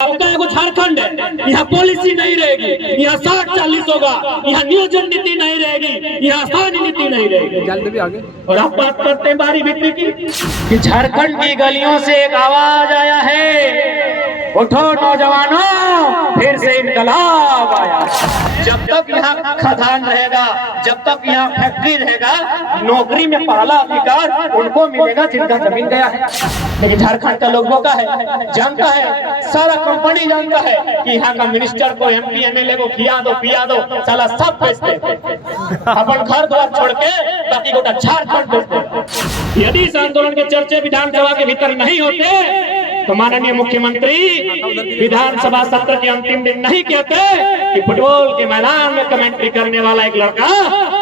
आपका एगो झारखंड है, यहाँ पॉलिसी नहीं रहेगी, यहाँ 60-40 होगा, यहाँ नियोजन नीति नहीं रहेगी, यहाँ स्थानीय नीति नहीं रहेगी। आगे और आप बात करते हैं बारी बिक्री की कि झारखंड की गलियों से एक आवाज आया है, उठो नौजवानों, फिर से इनकलाब आया। जब तक यहाँ खदान रहेगा, जब तक यहाँ फैक्ट्री रहेगा, नौकरी में पहला अधिकार उनको मिलेगा जिनका जमीन गया है। लेकिन झारखंड का लोगों का है, जानता है, सारा कंपनी जानता है कि यहाँ का मिनिस्टर को, MP MLA को खिया दो पिया दो, साला सब बेचते, अपन घर द्वार छोड़ के बाकी गोटा झारखंड बेचते। यदि इस आंदोलन के चर्चे विधानसभा के भीतर नहीं होते तो माननीय मुख्यमंत्री विधानसभा सत्र के अंतिम दिन नहीं कहते कि फुटबॉल के मैदान में कमेंट्री करने वाला एक लड़का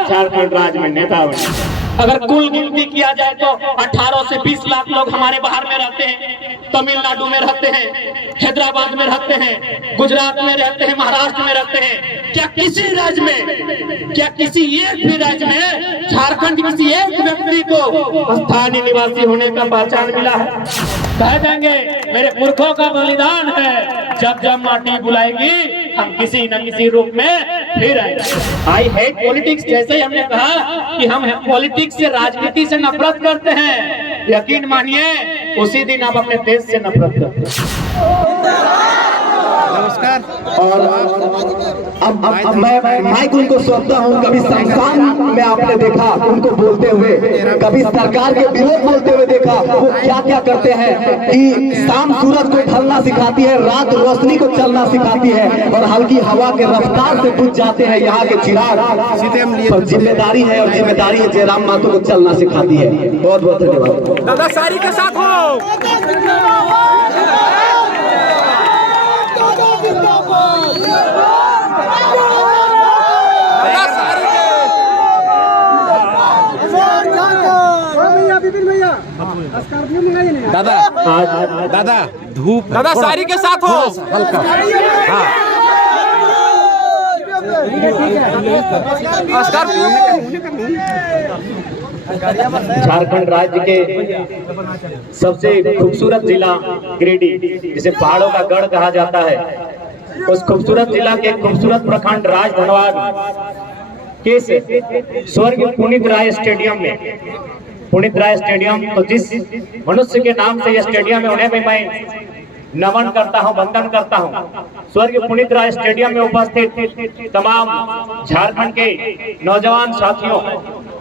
झारखंड राज्य में नेता बने। अगर कुल गिनती किया जाए तो 18 से 20 लाख लोग हमारे बाहर में रहते हैं, तमिलनाडु में रहते हैं, हैदराबाद में रहते हैं, गुजरात में रहते हैं, महाराष्ट्र में रहते हैं। क्या किसी राज्य में, क्या किसी एक भी राज्य में झारखंड किसी एक व्यक्ति को स्थानीय निवासी होने का पहचान मिला है? कह देंगे मेरे पुरखों का बलिदान है, जब जब माटी बुलाएगी हम किसी न किसी रूप में फिर आएंगे। आई हेट पॉलिटिक्स, जैसे ही हमने कहा कि हम पॉलिटिक्स से, राजनीति से नफरत करते हैं, यकीन मानिए उसी दिन आप अपने देश से नफरत करते हैं। नमस्कार। और अब मैं माइक उनको सौंपता हूँ। कभी संस्थान में आपने देखा उनको बोलते हुए, कभी सरकार के विरोध बोलते हुए देखा। वो क्या क्या करते हैं कि शाम सूरज को ढलना सिखाती है, रात रोशनी को चलना सिखाती है, और हल्की हवा के रफ्तार से बुझ जाते हैं यहाँ के चिराग। पर जिम्मेदारी है, और जिम्मेदारी है जयराम मातो को चलना सिखाती है। बहुत बहुत धन्यवाद। दादा सारी के साथ हो। दादा दादा धूप, दादा सारी के साथ हो, हल्का। हाँ झारखंड राज्य के सबसे खूबसूरत जिला गिरिडीह, जिसे पहाड़ों का गढ़ कहा जाता है, उस खूबसूरत जिला के खूबसूरत प्रखंड राजधनवाद के स्वर्गीय पुनीत राय स्टेडियम में, पुनीत राय स्टेडियम, तो जिस मनुष्य के नाम से यह स्टेडियम है उन्हें भी मैं नमन करता हूं, वंदन करता हूं। स्वर्गीय पुनीत राय स्टेडियम में उपस्थित तमाम झारखंड के नौजवान साथियों,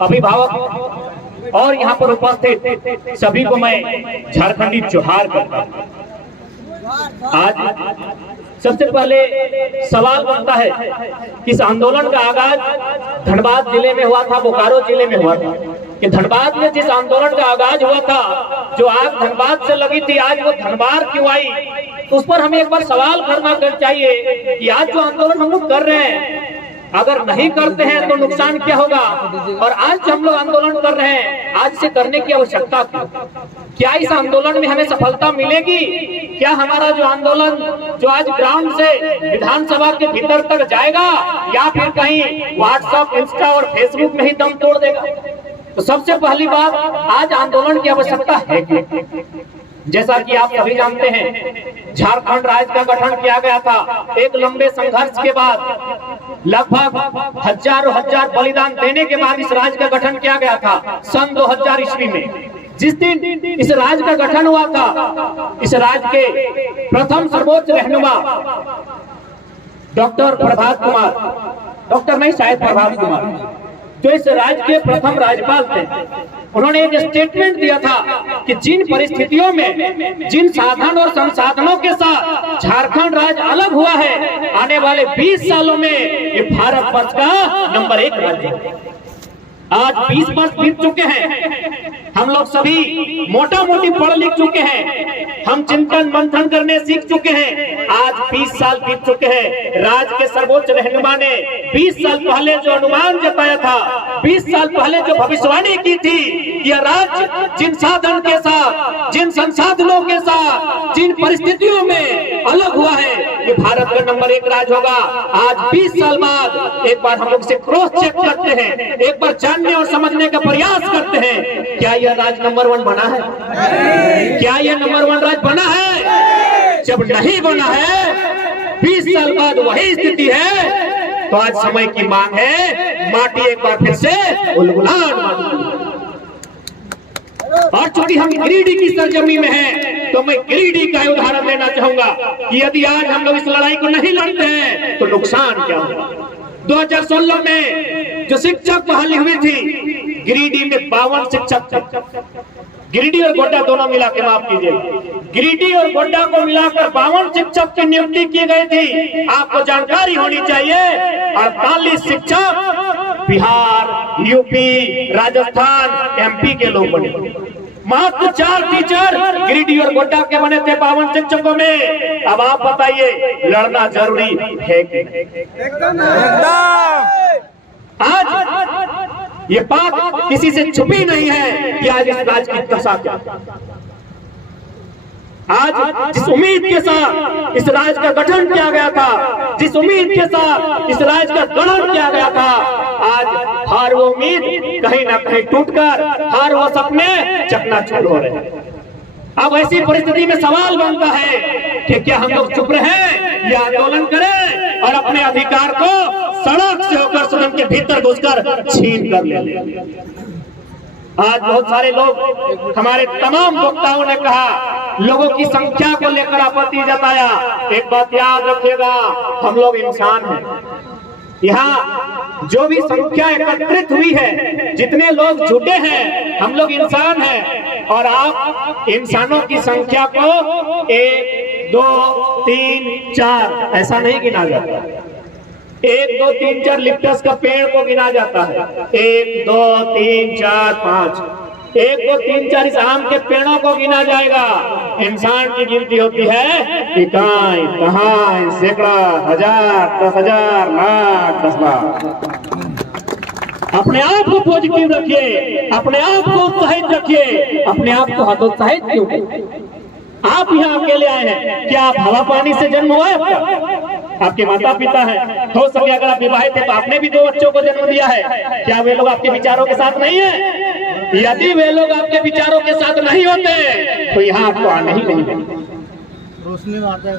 अभिभावक और यहाँ पर उपस्थित सभी को मैं झारखंडी जोहार करता हूं। आज सबसे पहले सवाल बनता है कि इस आंदोलन का आगाज धनबाद जिले में हुआ था, बोकारो जिले में हुआ था। कि धनबाद में जिस आंदोलन का आगाज हुआ था, जो आग धनबाद से लगी थी, आज वो धनबाद क्यों आई? तो उस पर हमें एक बार सवाल करना चाहिए कि आज जो आंदोलन हम लोग कर रहे हैं, अगर नहीं करते हैं तो नुकसान क्या होगा? और आज जो हम लोग आंदोलन कर रहे हैं, आज से करने की आवश्यकता थी। क्या इस आंदोलन में हमें सफलता मिलेगी? क्या हमारा जो आंदोलन जो आज ग्राउंड से विधानसभा के भीतर तक जाएगा, या फिर कहीं व्हाट्सएप, इंस्टा और फेसबुक में ही दम तोड़ देगा? तो सबसे पहली बात, आज आंदोलन की आवश्यकता है कि जैसा कि आप सभी जानते हैं, झारखंड राज्य का गठन किया गया था। एक लंबे संघर्ष के बाद, लगभग हजारों हजार बलिदान देने के बाद इस राज्य का गठन किया गया था सन 2000 ईस्वी में। जिस दिन इस राज्य का गठन हुआ था, इस राज्य के प्रथम सर्वोच्च रहनुमा डॉक्टर प्रभात कुमार, डॉक्टर नहीं शायद प्रभात कुमार, जो इस राज्य के प्रथम राज्यपाल थे, उन्होंने एक स्टेटमेंट दिया था कि जिन परिस्थितियों में, जिन साधन और संसाधनों के साथ झारखंड राज्य अलग हुआ है, आने वाले 20 सालों में ये भारत वर्ष का नंबर 1 राज्य है। आज 20 वर्ष बीत चुके हैं, हम लोग सभी मोटा मोटी पढ़ लिख चुके हैं, हम चिंतन मंथन करने सीख चुके हैं। आज 20 साल बीत चुके हैं। राज्य के सर्वोच्च रहनुमा ने 20 साल पहले जो अनुमान जताया था, 20 साल पहले जो भविष्यवाणी की थी, यह राज्य जिन साधन के साथ, जिन संसाधनों के साथ, जिन परिस्थितियों में अलग हुआ है, ये भारत का नंबर 1 राज्य होगा। आज 20 साल बाद एक बार हम लोग इसे क्रॉस चेक करते हैं, एक बार जानने और समझने का प्रयास करते हैं, क्या यह राज्य नंबर 1 बना है? क्या यह नंबर 1 राज्य बना है? जब नहीं बना है, 20 साल बाद वही स्थिति है, तो आज समय की मांग है माटी एक बार फिर से उलगुलान माटी। और चूंकि हम गिरिडीह की सरजमी में हैं, तो मैं गिरिडीह का उदाहरण देना चाहूंगा कि यदि आज हम लोग इस लड़ाई को नहीं लड़ते हैं तो नुकसान क्या होगा। 2016 में जो शिक्षक बहाली हुई थी, गिरिडीह में 52 शिक्षक, गिरिडीह और गोड्डा दोनों मिला के, माफ कीजिए, गिरिडीह और गोड्डा को मिलाकर 52 शिक्षक की नियुक्ति की गई थी। आपको जानकारी होनी चाहिए 48 शिक्षक बिहार, यूपी, राजस्थान, एमपी के लोग बने। मात्र 4 टीचर गिरिडीह और गोड्डा के बने थे 52 शिक्षकों में। अब आप बताइए, लड़ना जरूरी है कि एकदम। आज ये बात किसी से छुपी नहीं है कि आज इस राज्य की दशा क्या। आज जिस उम्मीद के साथ इस राज्य का गठन किया गया था, जिस उम्मीद के साथ इस राज्य का गठन किया गया था, आज हर वो उम्मीद कहीं ना कहीं टूटकर हर वो सपने चकनाचूर हो रहे हैं। अब ऐसी परिस्थिति में सवाल बनता है कि क्या हम लोग चुप रहें या आंदोलन करें और अपने अधिकार को सड़क से होकर सदन के भीतर घुसकर छीन कर ले। आज बहुत सारे लोग, हमारे तमाम वक्ताओं ने कहा, लोगों की संख्या को लेकर आपत्ति जताया। एक बात याद रखिएगा, हम लोग इंसान हैं। यहाँ जो भी संख्या एकत्रित हुई है, जितने लोग जुटे हैं, हम लोग इंसान हैं। और आप इंसानों की संख्या को 1, 2, 3, 4 ऐसा नहीं गिना जाता। 1, 2, 3, 4 लिप्टस का पेड़ को गिना जाता है। 1, 2, 3, 4, 5, 1, 2, 3, 4 इस आम के पेड़ों को गिना जाएगा। इंसान की गिनती होती है इकाई, कहां, सैकड़ा, हजार, 10,000, लाख, 10 लाख। अपने आप को पॉजिटिव रखिए, अपने आप को उत्साहित रखिए, अपने आप को हतोत्साहित क्यों? आप यहाँ अकेले आए हैं, क्या आप हवा पानी से जन्म हुआ है आपका? आपके माता पिता हैं, हो सके अगर आप विवाहित थे तो आपने भी 2 बच्चों को जन्म दिया है। क्या वे लोग आपके विचारों के साथ नहीं है? यदि वे लोग आपके विचारों के साथ नहीं होते तो यहाँ आपको आने ही नहीं देंगे।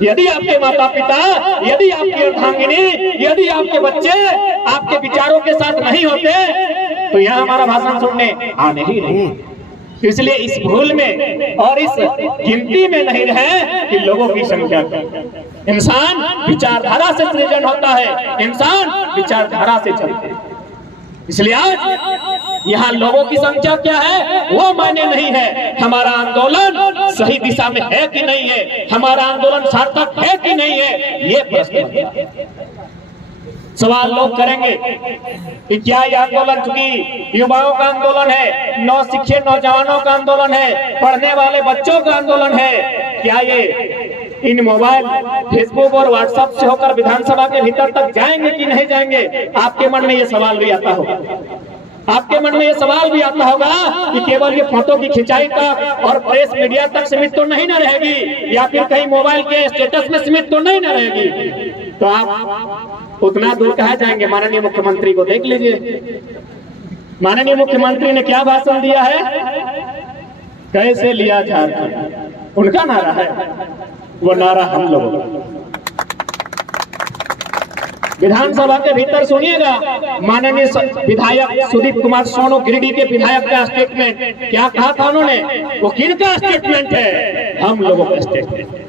यदि आपके माता पिता, यदि आपकी अर्धांगिनी, यदि आपके बच्चे आपके विचारों के साथ नहीं होते तो यहाँ हमारा भाषण सुनने आने ही नहीं। इसलिए इस भूल में और इस गिनती में नहीं रहे कि लोगों की संख्या। इंसान विचारधारा से सृजन होता है, इंसान विचारधारा से चलते हैं। इसलिए आज यहाँ लोगों की संख्या क्या है वो मायने नहीं है, हमारा आंदोलन सही दिशा में है कि नहीं है, हमारा आंदोलन सार्थक है कि नहीं है, ये प्रश्न सवाल लोग करेंगे कि क्या ये आंदोलन, चूंकि युवाओं का आंदोलन है, नौसिखे नौजवानों का आंदोलन है, पढ़ने वाले बच्चों का आंदोलन है, क्या ये इन मोबाइल, फेसबुक और व्हाट्सएप से होकर विधानसभा के भीतर तक जाएंगे कि नहीं जाएंगे? आपके मन में ये सवाल भी आता होगा, आपके मन में ये सवाल भी आता होगा कि केवल ये फोटो की खिंचाई तक और प्रेस मीडिया तक सीमित तो नहीं न रहेगी, या फिर कहीं मोबाइल के स्टेटस में सीमित तो नहीं न रहेगी। तो आप उतना दूर कहाँ जाएंगे? माननीय मुख्यमंत्री को देख लीजिए, माननीय मुख्यमंत्री ने क्या भाषण दिया है, कैसे लिया झारखंड, उनका नारा है, वो नारा हम लोगों का। विधानसभा के भीतर सुनिएगा, माननीय विधायक सुदीप कुमार सोनू गिरिडीह के विधायक का स्टेटमेंट क्या कहा था उन्होंने? वो किनका स्टेटमेंट है? हम लोगों का स्टेटमेंट।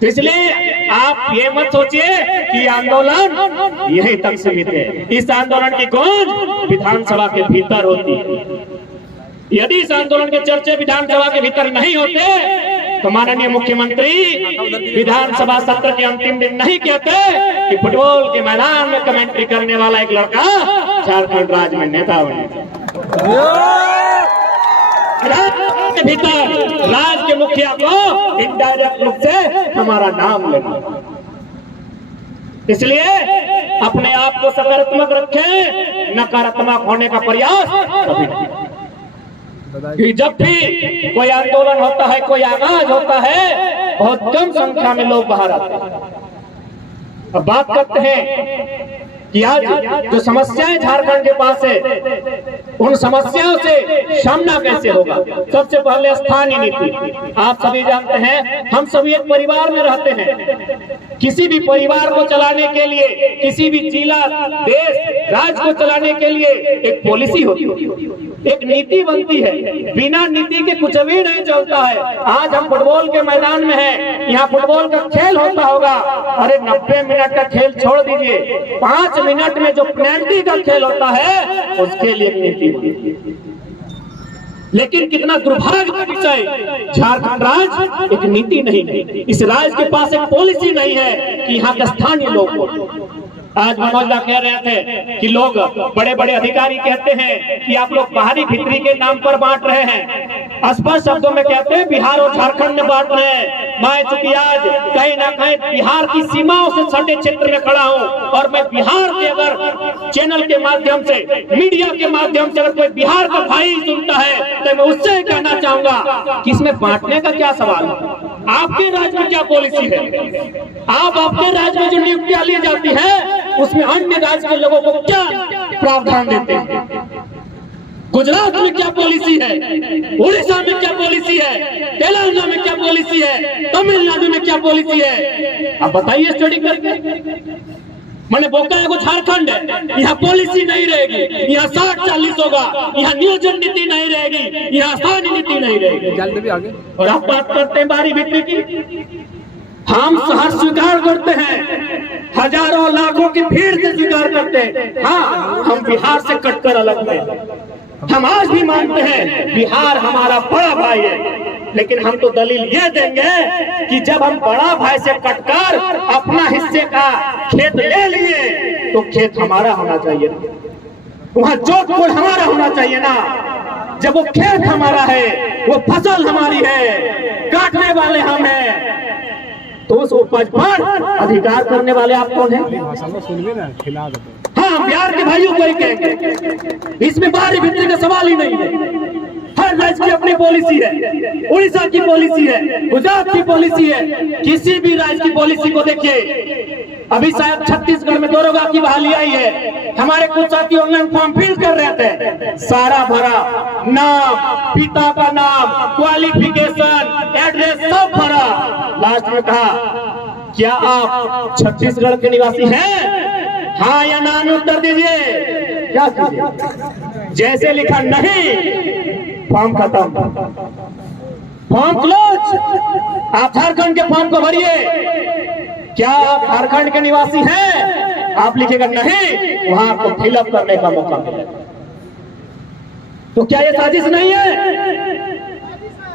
तो इसलिए आप ये मत सोचिए कि आंदोलन यहीं तक सीमित है। इस आंदोलन की गूंज विधानसभा के भीतर होती है। यदि इस आंदोलन के चर्चे विधानसभा के भीतर नहीं होते तो माननीय मुख्यमंत्री विधानसभा सत्र के अंतिम दिन नहीं कहते कि फुटबॉल के मैदान में कमेंट्री करने वाला एक लड़का झारखंड राज्य में नेता बने। के भीतर राज्य के मुखिया को इनडायरेक्ट रूप से हमारा नाम लेना। इसलिए अपने आप को सकारात्मक रखें, नकारात्मक होने का प्रयास कभी नहीं। कि जब भी कोई आंदोलन होता है, कोई आगाज होता है, बहुत कम संख्या में लोग बाहर आते हैं। अब बात करते हैं कि आज जो समस्याएं झारखंड के पास है उन समस्याओं से सामना कैसे होगा। सबसे पहले स्थानीय नीति। आप सभी जानते हैं हम सभी एक परिवार में रहते हैं। किसी भी परिवार को चलाने के लिए, किसी भी जिला, देश, राज्य को चलाने के लिए एक पॉलिसी होती है, एक नीति बनती है। बिना नीति के कुछ भी नहीं चलता है। आज हम फुटबॉल के मैदान में हैं, यहाँ फुटबॉल का खेल होता होगा, अरे 90 मिनट का खेल छोड़ दीजिए, 5 मिनट में जो पेनल्टी का खेल होता है उसके लिए नीति बनती है। लेकिन कितना दुर्भाग्य का विषय, झारखंड राज्य एक नीति नहीं है। इस राज्य के पास एक पॉलिसी नहीं है कि यहाँ के स्थानीय लोग को। आज मनोज दा कह रहे थे कि लोग, बड़े बड़े अधिकारी कहते हैं कि आप लोग बाहरी भीतरी के नाम पर बांट रहे हैं। स्पष्ट शब्दों में कहते हैं बिहार और झारखंड में बांट रहे हैं। मैं चूंकि आज कहीं ना कहीं बिहार की सीमाओं से सटे क्षेत्र में खड़ा हूं और मैं बिहार के अगर चैनल के माध्यम से, मीडिया के माध्यम से अगर कोई बिहार का भाई सुनता है तो मैं उससे कहना चाहूंगा कि इसमें बांटने का क्या सवाल है। आपके राज्य में क्या पॉलिसी है? आप आपके राज्य में जो नियुक्तियां ली जाती है उसमें अन्य राज्य के लोगों को क्या प्रावधान देते हैं? गुजरात में क्या पॉलिसी है, उड़ीसा में क्या पॉलिसी है, तेलंगाना में क्या पॉलिसी है, तमिलनाडु में क्या पॉलिसी है? आप बताइए स्टडी करके। मैंने बोकारो को झारखंड है, यहाँ पॉलिसी नहीं रहेगी, यहाँ 60-40 होगा, यहाँ नियोजन नीति नहीं रहेगी, यहाँ स्थानीय नीति नहीं रहेगी। और आप बात करते हैं बारी बिक्री की। हम शहर स्वीकार करते हैं, हजारों लाखों की भीड़ से स्वीकार करते हैं। हाँ, हम बिहार से कटकर अलग हैं। हम आज भी मानते हैं बिहार हमारा बड़ा भाई है, लेकिन हम तो दलील ये देंगे कि जब हम बड़ा भाई से कटकर अपना हिस्से का खेत ले लिए तो खेत हमारा होना चाहिए, वहाँ जोत कोड़ हमारा होना चाहिए ना। जब वो खेत हमारा है, वो फसल हमारी है, काटने वाले हम हैं, तो उस उपज पर अधिकार करने वाले आप कौन हैं? हाँ, बिहार के भाइयों को ही कहेंगे, इसमें बाहरी भीतरी का सवाल ही नहीं है। हर राज्य की अपनी पॉलिसी है, उड़ीसा की पॉलिसी है, गुजरात की पॉलिसी है, किसी भी राज्य की पॉलिसी को देखिए। अभी शायद छत्तीसगढ़ में दरोगा की बहाली आई है, हमारे कुछ साथी ऑनलाइन फॉर्म फिल कर रहे थे, सारा भरा, नाम, पिता का नाम, क्वालिफिकेशन, एड्रेस सब भरा। लास्ट में कहा क्या आप छत्तीसगढ़ के निवासी हैं? हाँ या ना में उत्तर दीजिए। क्या कीजिए? जैसे लिखा नहीं, फॉर्म खत्म, फॉर्म क्लोज। आप झारखंड के फॉर्म को भरिए। क्या आप झारखंड के निवासी हैं? आप लिखेगा नहीं, वहां आपको फिलअप करने का मौका मिलेगा। तो क्या ये साजिश नहीं है?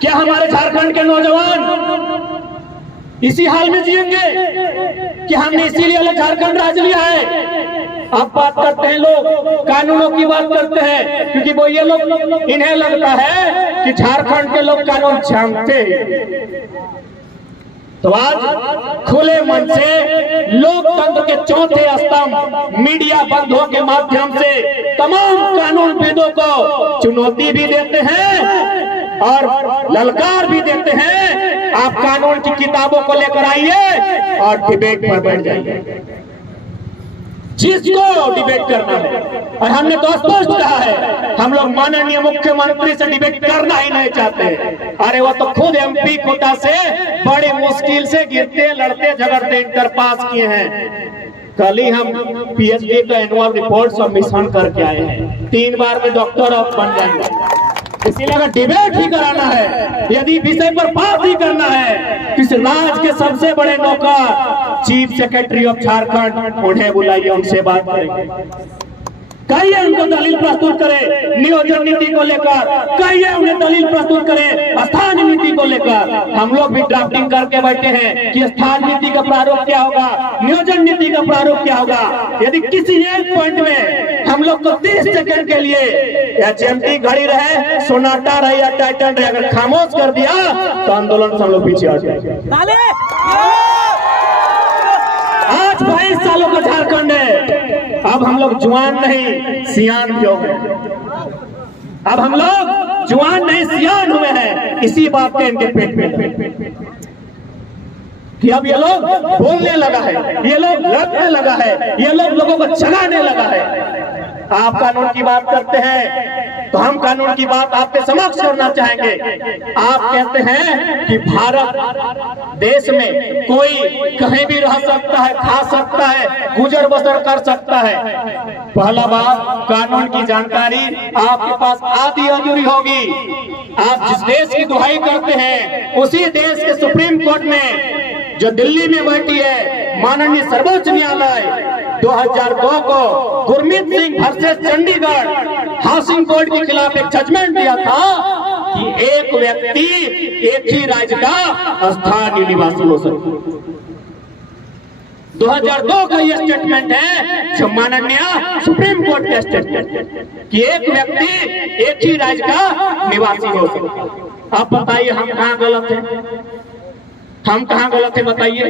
क्या हमारे झारखंड के नौजवान इसी हाल में जिएंगे कि हमने इसीलिए अलग झारखंड राज्य लिया है? अब बात करते हैं लोग, कानूनों की बात करते हैं, क्योंकि वो ये लोग, इन्हें लगता है कि झारखंड के लोग कानून जानते हैं। तो आज खुले मन से लोकतंत्र के चौथे स्तंभ मीडिया बंधुओं के माध्यम से तमाम कानूनविदों को चुनौती भी देते हैं और ललकार भी देते हैं। आप कानून की किताबों को लेकर आइए और डिबेट पर बैठ जाइए, जिसको डिबेट करना है। और हमने तो स्पष्ट कहा है, हम लोग माननीय मुख्यमंत्री से डिबेट करना ही नहीं चाहते। अरे वो तो खुद एमपी कोटा से बड़ी मुश्किल से गिरते, लड़ते, झगड़ते इंटर पास किए हैं। कल ही हम पीएचडी का एनुअल रिपोर्ट सबमिशन करके आए हैं, 3 बार में डॉक्टर ऑफ बन जाएंगे। इसीलिए अगर डिबेट ही कराना है, यदि विषय पर बात ही करना है, इस राज्य के सबसे बड़े नौकर चीफ सेक्रेटरी ऑफ झारखंड, उन्हें बुलाइए, उनसे बात करेंगे। कहिए उनको दलील प्रस्तुत करें नियोजन नीति को लेकर, कहिए उन्हें दलील प्रस्तुत करें स्थानीय नीति को लेकर। हम लोग भी ड्राफ्टिंग करके बैठे हैं कि स्थानीय नीति का प्रारूप क्या होगा, नियोजन नीति का प्रारूप क्या होगा। यदि किसी एक पॉइंट में हम लोग को 30 सेकंड के लिए या एचएमटी घड़ी रहे, सोनाटा रहे या टाइटन रहे, अगर खामोश कर दिया तो आंदोलन से हम लोग पीछे हट जाएंगे। आज 22 सालों का झारखंड है, अब हम लोग जवान नहीं सियान भी हो गए। अब हम लोग जवान नहीं सियान हुए हैं, इसी बात के इनके पेट में कि अब ये लोग बोलने लगा है, ये लोग लड़ने लगा है, ये लोग लोगों को जगाने लगा है। आप कानून की बात करते हैं तो हम कानून की बात आपके समक्ष करना चाहेंगे। आप कहते हैं कि भारत देश में कोई कहीं भी रह सकता है, खा सकता है, गुजर बसर कर सकता है। पहला बात, कानून की जानकारी आपके पास आधी अधूरी होगी। आप जिस देश की दुहाई करते हैं उसी देश के सुप्रीम कोर्ट में जो दिल्ली में बैठी है माननीय सर्वोच्च न्यायालय 2002 को Gurmeet Singh versus Chandigarh housing board के खिलाफ एक जजमेंट दिया था कि एक व्यक्ति एक ही राज्य का स्थानीय निवासी हो सकता है। 2002 का यह स्टेटमेंट है जो माननीय सुप्रीम कोर्ट का स्टेटमेंट कि एक व्यक्ति एक ही राज्य का निवासी हो सकता है। आप बताइए हम कहाँ गलत हैं? हम कहाँ गलत है बताइए?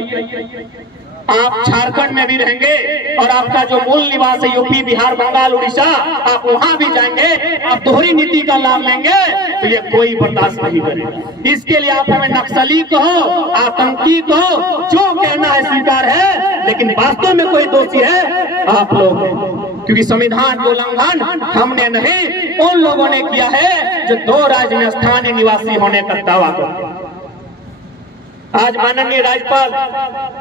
आप झारखंड में भी रहेंगे और आपका जो मूल निवास है यूपी, बिहार, बंगाल, उड़ीसा, आप वहां भी जाएंगे, आप दोहरी नीति का लाभ लेंगे तो ये कोई बर्दाश्त नहीं करेगा। इसके लिए आप हमें नक्सली कहो, आतंकी कहो, जो कहना है स्वीकार है, लेकिन वास्तव में कोई दोषी है आप लोग हैं, क्योंकि संविधान का उल्लंघन हमने नहीं उन लोगों ने किया है जो 2 राज्य में स्थानीय निवासी होने का दावा करते हैं। आज माननीय राज्यपाल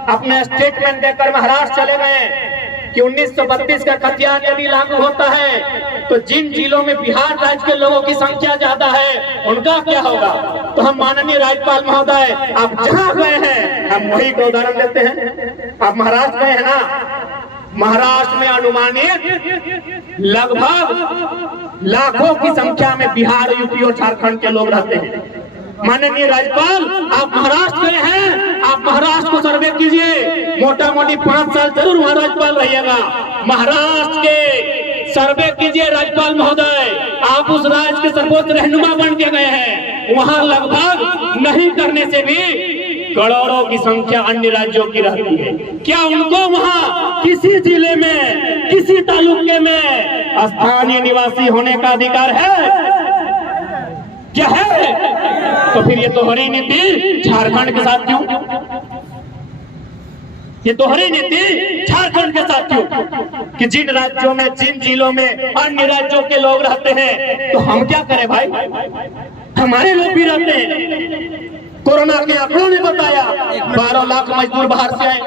अपने स्टेटमेंट देकर महाराष्ट्र चले गए कि 1932 का खतियान यदि लागू होता है तो जिन जिलों में बिहार राज्य के लोगों की संख्या ज्यादा है उनका क्या होगा। तो हम माननीय राज्यपाल महोदय आप जहां गए हैं हम वही का उदाहरण देते हैं। आप महाराष्ट्र गए हैं ना, महाराष्ट्र में अनुमानित लगभग लाखों की संख्या में बिहार, यूपी और झारखंड के लोग रहते हैं। माननीय राज्यपाल आप महाराष्ट्र गए हैं, आप महाराष्ट्र को सर्वे कीजिए, मोटा मोटी 5 साल जरूर वहां राज्यपाल रहिएगा। महाराष्ट्र के सर्वे कीजिए राज्यपाल महोदय, आप उस राज्य के सर्वोच्च रहनुमा बन के गए हैं। वहां लगभग नहीं करने से भी करोड़ों की संख्या अन्य राज्यों की रहती है। क्या उनको वहां किसी जिले में, किसी तालुके में स्थानीय निवासी होने का अधिकार है? क्या है? तो फिर ये दोहरी नीति झारखंड के साथ क्यों? ये दोहरी नीति झारखंड के साथ क्यों कि जिन राज्यों में, जिन जिलों में अन्य राज्यों के लोग रहते हैं तो हम क्या करें भाई? हमारे लोग भी रहते हैं। कोरोना के आंकड़ों ने बताया 12 लाख मजदूर बाहर से आए।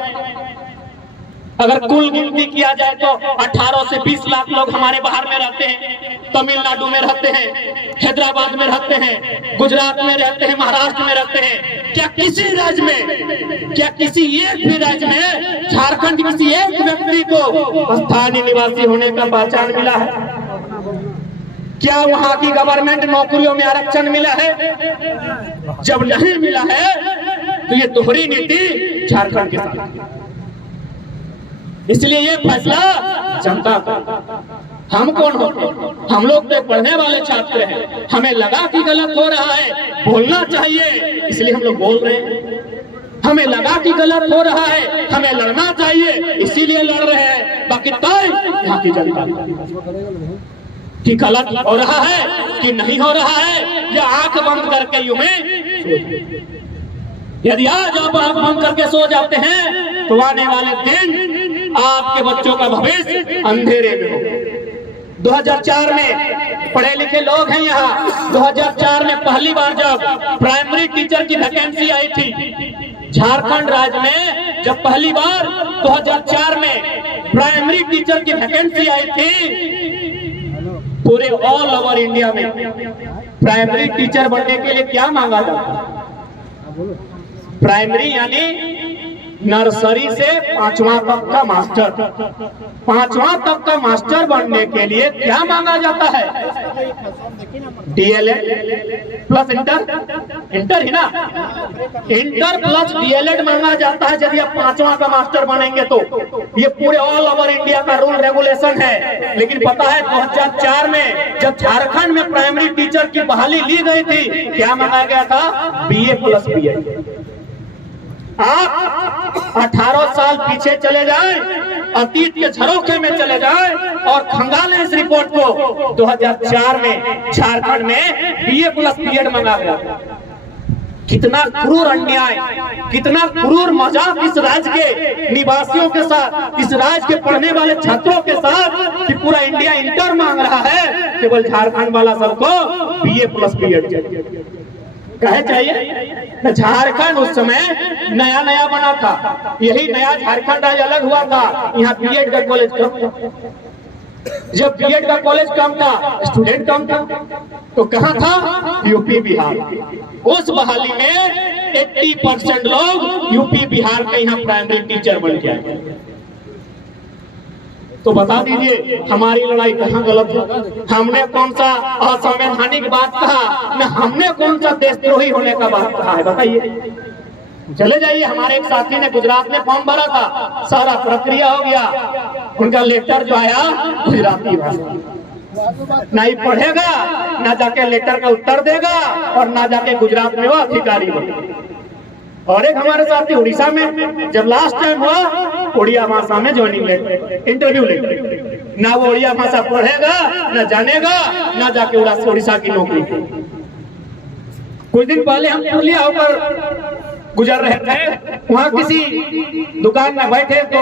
अगर कुल गिनती किया जाए तो 18 से 20 लाख लोग हमारे बाहर में रहते हैं। तमिलनाडु में रहते हैं, हैदराबाद में रहते हैं, गुजरात में रहते हैं, महाराष्ट्र में रहते हैं। क्या किसी राज्य में, क्या किसी एक भी राज्य में झारखंड किसी एक व्यक्ति को स्थानीय निवासी होने का पहचान मिला है? क्या वहां की गवर्नमेंट नौकरियों में आरक्षण मिला है? जब नहीं मिला है तो ये दोहरी नीति झारखंड के साथ। इसलिए ये फैसला जनता का। हम कौन होते? हम लोग तो पढ़ने वाले छात्र हैं, हमें लगा कि गलत हो रहा है, बोलना चाहिए, इसलिए हम लोग बोल रहे हैं। हमें लगा कि गलत हो रहा है, हमें लड़ना चाहिए, इसीलिए लड़ रहे हैं। बाकी तय यहाँ की जनता कि गलत हो रहा है कि नहीं हो रहा है, या आंख बंद करके यूं में यदि आज आप आंख बंद करके सो जाते हैं तो आने वाले दिन आपके बच्चों का भविष्य अंधेरे में हो। 2004 में पढ़े लिखे लोग हैं यहाँ। 2004 में पहली बार जब प्राइमरी टीचर की वैकेंसी आई थी झारखंड राज्य में, जब पहली बार 2004 में प्राइमरी टीचर की वैकेंसी आई थी, पूरे ऑल ओवर इंडिया में प्राइमरी टीचर बनने के लिए क्या मांगा जाता? प्राइमरी यानी नर्सरी से 5वां तक का मास्टर। 5वां तक का मास्टर बनने के लिए क्या मांगा जाता है? डीएलएड प्लस इंटर ही ना, इंटर प्लस डीएलएड मांगा जाता है यदि आप 5वां का मास्टर बनेंगे तो। ये पूरे ऑल ओवर इंडिया का रूल रेगुलेशन है। लेकिन पता है 2004 में जब झारखंड में प्राइमरी टीचर की बहाली ली गई थी, क्या मांगा गया था? BA plus BEd. आप 18 साल पीछे चले जाएं, अतीत के झरोखे में चले जाएं और खंगालें इस रिपोर्ट को। 2004 में झारखंड में बीए प्लस बीएड मांगा गया। कितना क्रूर अन्याय, कितना क्रूर मजाक इस राज्य के निवासियों के साथ, इस राज्य के पढ़ने वाले छात्रों के साथ कि पूरा इंडिया इंटर मांग रहा है, केवल झारखंड वाला सबको BA प्लस BEd कहे चाहिए। झारखंड उस समय नया नया बना था, यही नया झारखंड राज्य अलग हुआ था। यहाँ BEd का कॉलेज कम था, जब BEd का कॉलेज कम था, स्टूडेंट कम था, तो कहाँ था? यूपी बिहार। उस बहाली में 80% लोग यूपी बिहार के यहाँ प्राइमरी टीचर बन गए। तो बता दीजिए हमारी लड़ाई कहाँ गलत है? हमने कौन सा असंवैधानिक बात कहा, न हमने कौन सा देशद्रोही होने का बात कहा है? बताइए। चले जाइए, हमारे एक साथी ने गुजरात में फॉर्म भरा था, सारा प्रक्रिया हो गया, उनका लेटर जो आया गुजराती भाषा, ना ही पढ़ेगा, ना जाके लेटर का उत्तर देगा, और ना जाके गुजरात में वो अधिकारी बनेगा। और एक हमारे साथी उड़ीसा में जब लास्ट टाइम हुआ, उड़िया भाषा में ज्वाइनिंग लेटर, इंटरव्यू लेटर, ना वो उड़िया भाषा पढ़ेगा, ना जानेगा, ना जाके उड़ीसा की नौकरी। कुछ दिन पहले हम पुलिया होकर गुजर रहे थे, वहाँ किसी दुकान में बैठे तो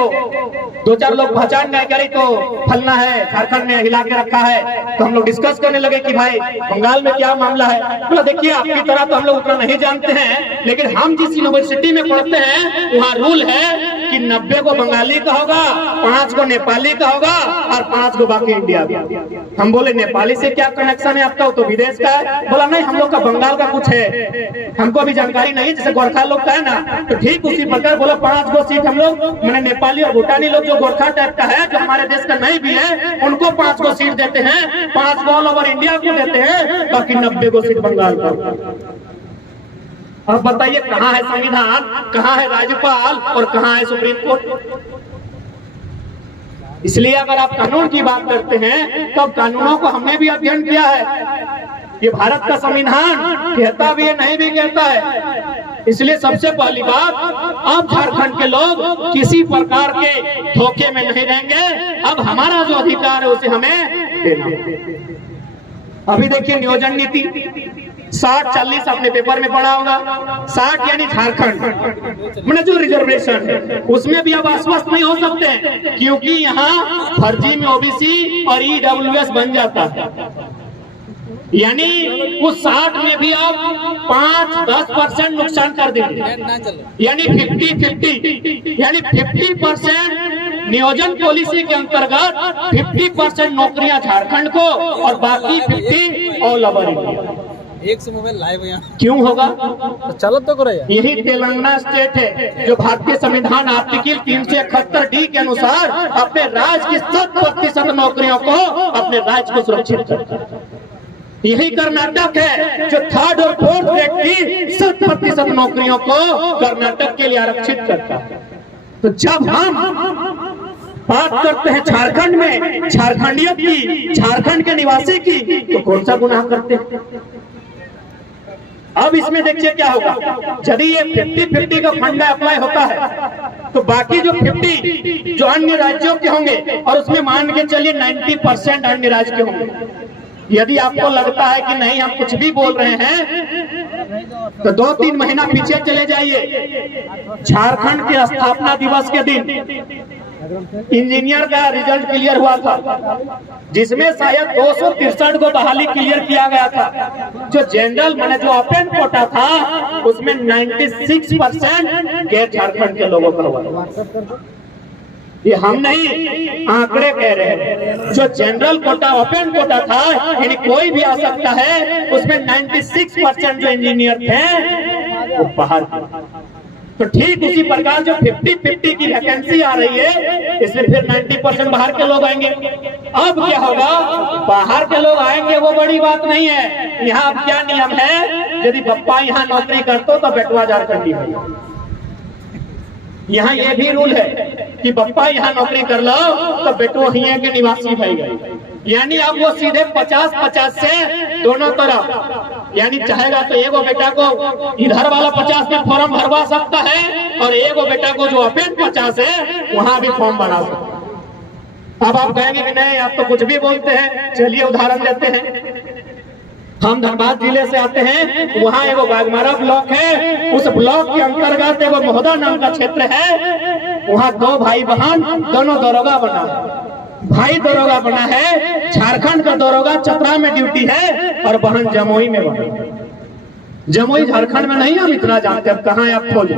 2-4 लोग पहचान गए, कह रही तो फलना है, झारखंड में हिला के रखा है। तो हम लोग डिस्कस करने लगे कि भाई बंगाल में क्या मामला है। बोला देखिए आपकी तरह तो हम लोग उतना नहीं जानते हैं, लेकिन हम जिस यूनिवर्सिटी में पढ़ते हैं वहाँ रूल है कि 90 को बंगाली का होगा, 5 को नेपाली का होगा और 5 को बाकी इंडिया का। हम बोले नेपाली से क्या कनेक्शन है आपका, तो विदेश का है। बोला नहीं, हम लोग का बंगाल का कुछ है, हमको अभी जानकारी नहीं, जैसे गोरखा लोग का है ना, तो ठीक उसी प्रकार बोला 5 को सीट हम लोग, मैंने नेपाली और भूटानी लोग जो गोरखा टाइप का है, जो हमारे देश का नहीं भी है, उनको 5 को सीट देते हैं, 5 को ऑल ओवर इंडिया को देते हैं, बाकी 90 को सीट बंगाल को। अब बताइए कहाँ है संविधान, कहाँ है राज्यपाल और कहाँ है सुप्रीम कोर्ट? इसलिए अगर आप कानून की बात करते हैं तो कानूनों को हमने भी अध्ययन किया है। ये भारत का संविधान कहता भी है, नहीं भी कहता है। इसलिए सबसे पहली बात, अब झारखंड के लोग किसी प्रकार के धोखे में नहीं रहेंगे। अब हमारा जो अधिकार है उसे हमें देना। अभी देखिए नियोजन नीति 60-40 अपने पेपर में पढ़ा होगा। 60 यानी झारखंड मैंने जो रिजर्वेशन है उसमें भी अब आश्वस्त नहीं हो सकते हैं, क्योंकि यहाँ फर्जी में ओबीसी और EWS बन जाता है। यानी उस 60 में भी आप 5-10% नुकसान कर देंगे, यानी 50-50, यानी 50% नियोजन पॉलिसी के अंतर्गत 50% नौकरियां झारखंड को और बाकी 50 ऑल ओवर इंडिया। एक से मोबाइल लाइव यहाँ क्यों होगा? चलो तो करो। यही तेलंगाना स्टेट है जो भारतीय संविधान आर्टिकल 371D के अनुसार अपने राज्य की 100% नौकरियों को अपने राज्य को सुरक्षित करता है। यही कर्नाटक है जो 3rd और 4th ग्रेड की 100% नौकरियों को कर्नाटक के लिए आरक्षित करता है। तो जब हम बात करते हैं झारखंड में झारखंडियत की, झारखंड के निवासी की, तो कौन सा गुनाह करते हैं? अब इसमें देखिए क्या होगा, यदि ये 50-50 का फंडा अप्लाई होता है तो बाकी जो 50 जो अन्य राज्यों के होंगे, और उसमें मान के चलिए 90% अन्य राज्य के होंगे। यदि आपको लगता है कि नहीं हम कुछ भी बोल रहे हैं, तो 2-3 महीना पीछे चले जाइए। झारखंड के स्थापना दिवस के दिन इंजीनियर का रिजल्ट क्लियर हुआ था, जिसमें शायद 263 को बहाली क्लियर किया गया था। जो जनरल मैंने जो ओपन कोटा था उसमें 96% गैर झारखंड के लोगों का हुआ। ये हम नहीं आंकड़े कह रहे हैं। जो जनरल कोटा ओपन कोटा था, यानी कोई भी आ सकता है, उसमें 96% जो इंजीनियर थे वो बाहर थे। तो ठीक उसी प्रकार जो 50-50 की वैकेंसी आ रही है, इसमें फिर 90% बाहर के लोग आएंगे। अब क्या होगा, बाहर के लोग आएंगे वो बड़ी बात नहीं है। यहाँ अब क्या नियम है, यदि पप्पा यहाँ नौकरी करते तो बेटवा झारखंडी भाई। यहाँ ये भी रूल है कि पप्पा यहाँ नौकरी कर लो तो बेटो यहाँ के निवासी भाई गए। यानी अब वो सीधे 50-50 से दोनों तरफ, यानी चाहेगा तो एगो बेटा को इधर वाला 50 में फॉर्म भरवा सकता है, और एगो बेटा को जो ओपन 50 है वहां भी फॉर्म बना सकता है। अब आप कहेंगे कि नहीं आप तो कुछ भी बोलते हैं, चलिए उदाहरण देते हैं। हम धनबाद जिले से आते हैं, वहाँ एगो बागमारा ब्लॉक है, उस ब्लॉक के अंतर्गत एगो महोदा नाम का क्षेत्र है। वहाँ दो भाई बहन दोनों दरोगा बना, भाई दरोगा बना है, झारखंड का दरोगा चतरा में ड्यूटी है और बहन जमुई में बना। जमुई झारखंड में नहीं, हम इतना जानते हैं, कहाँ है आप खोज।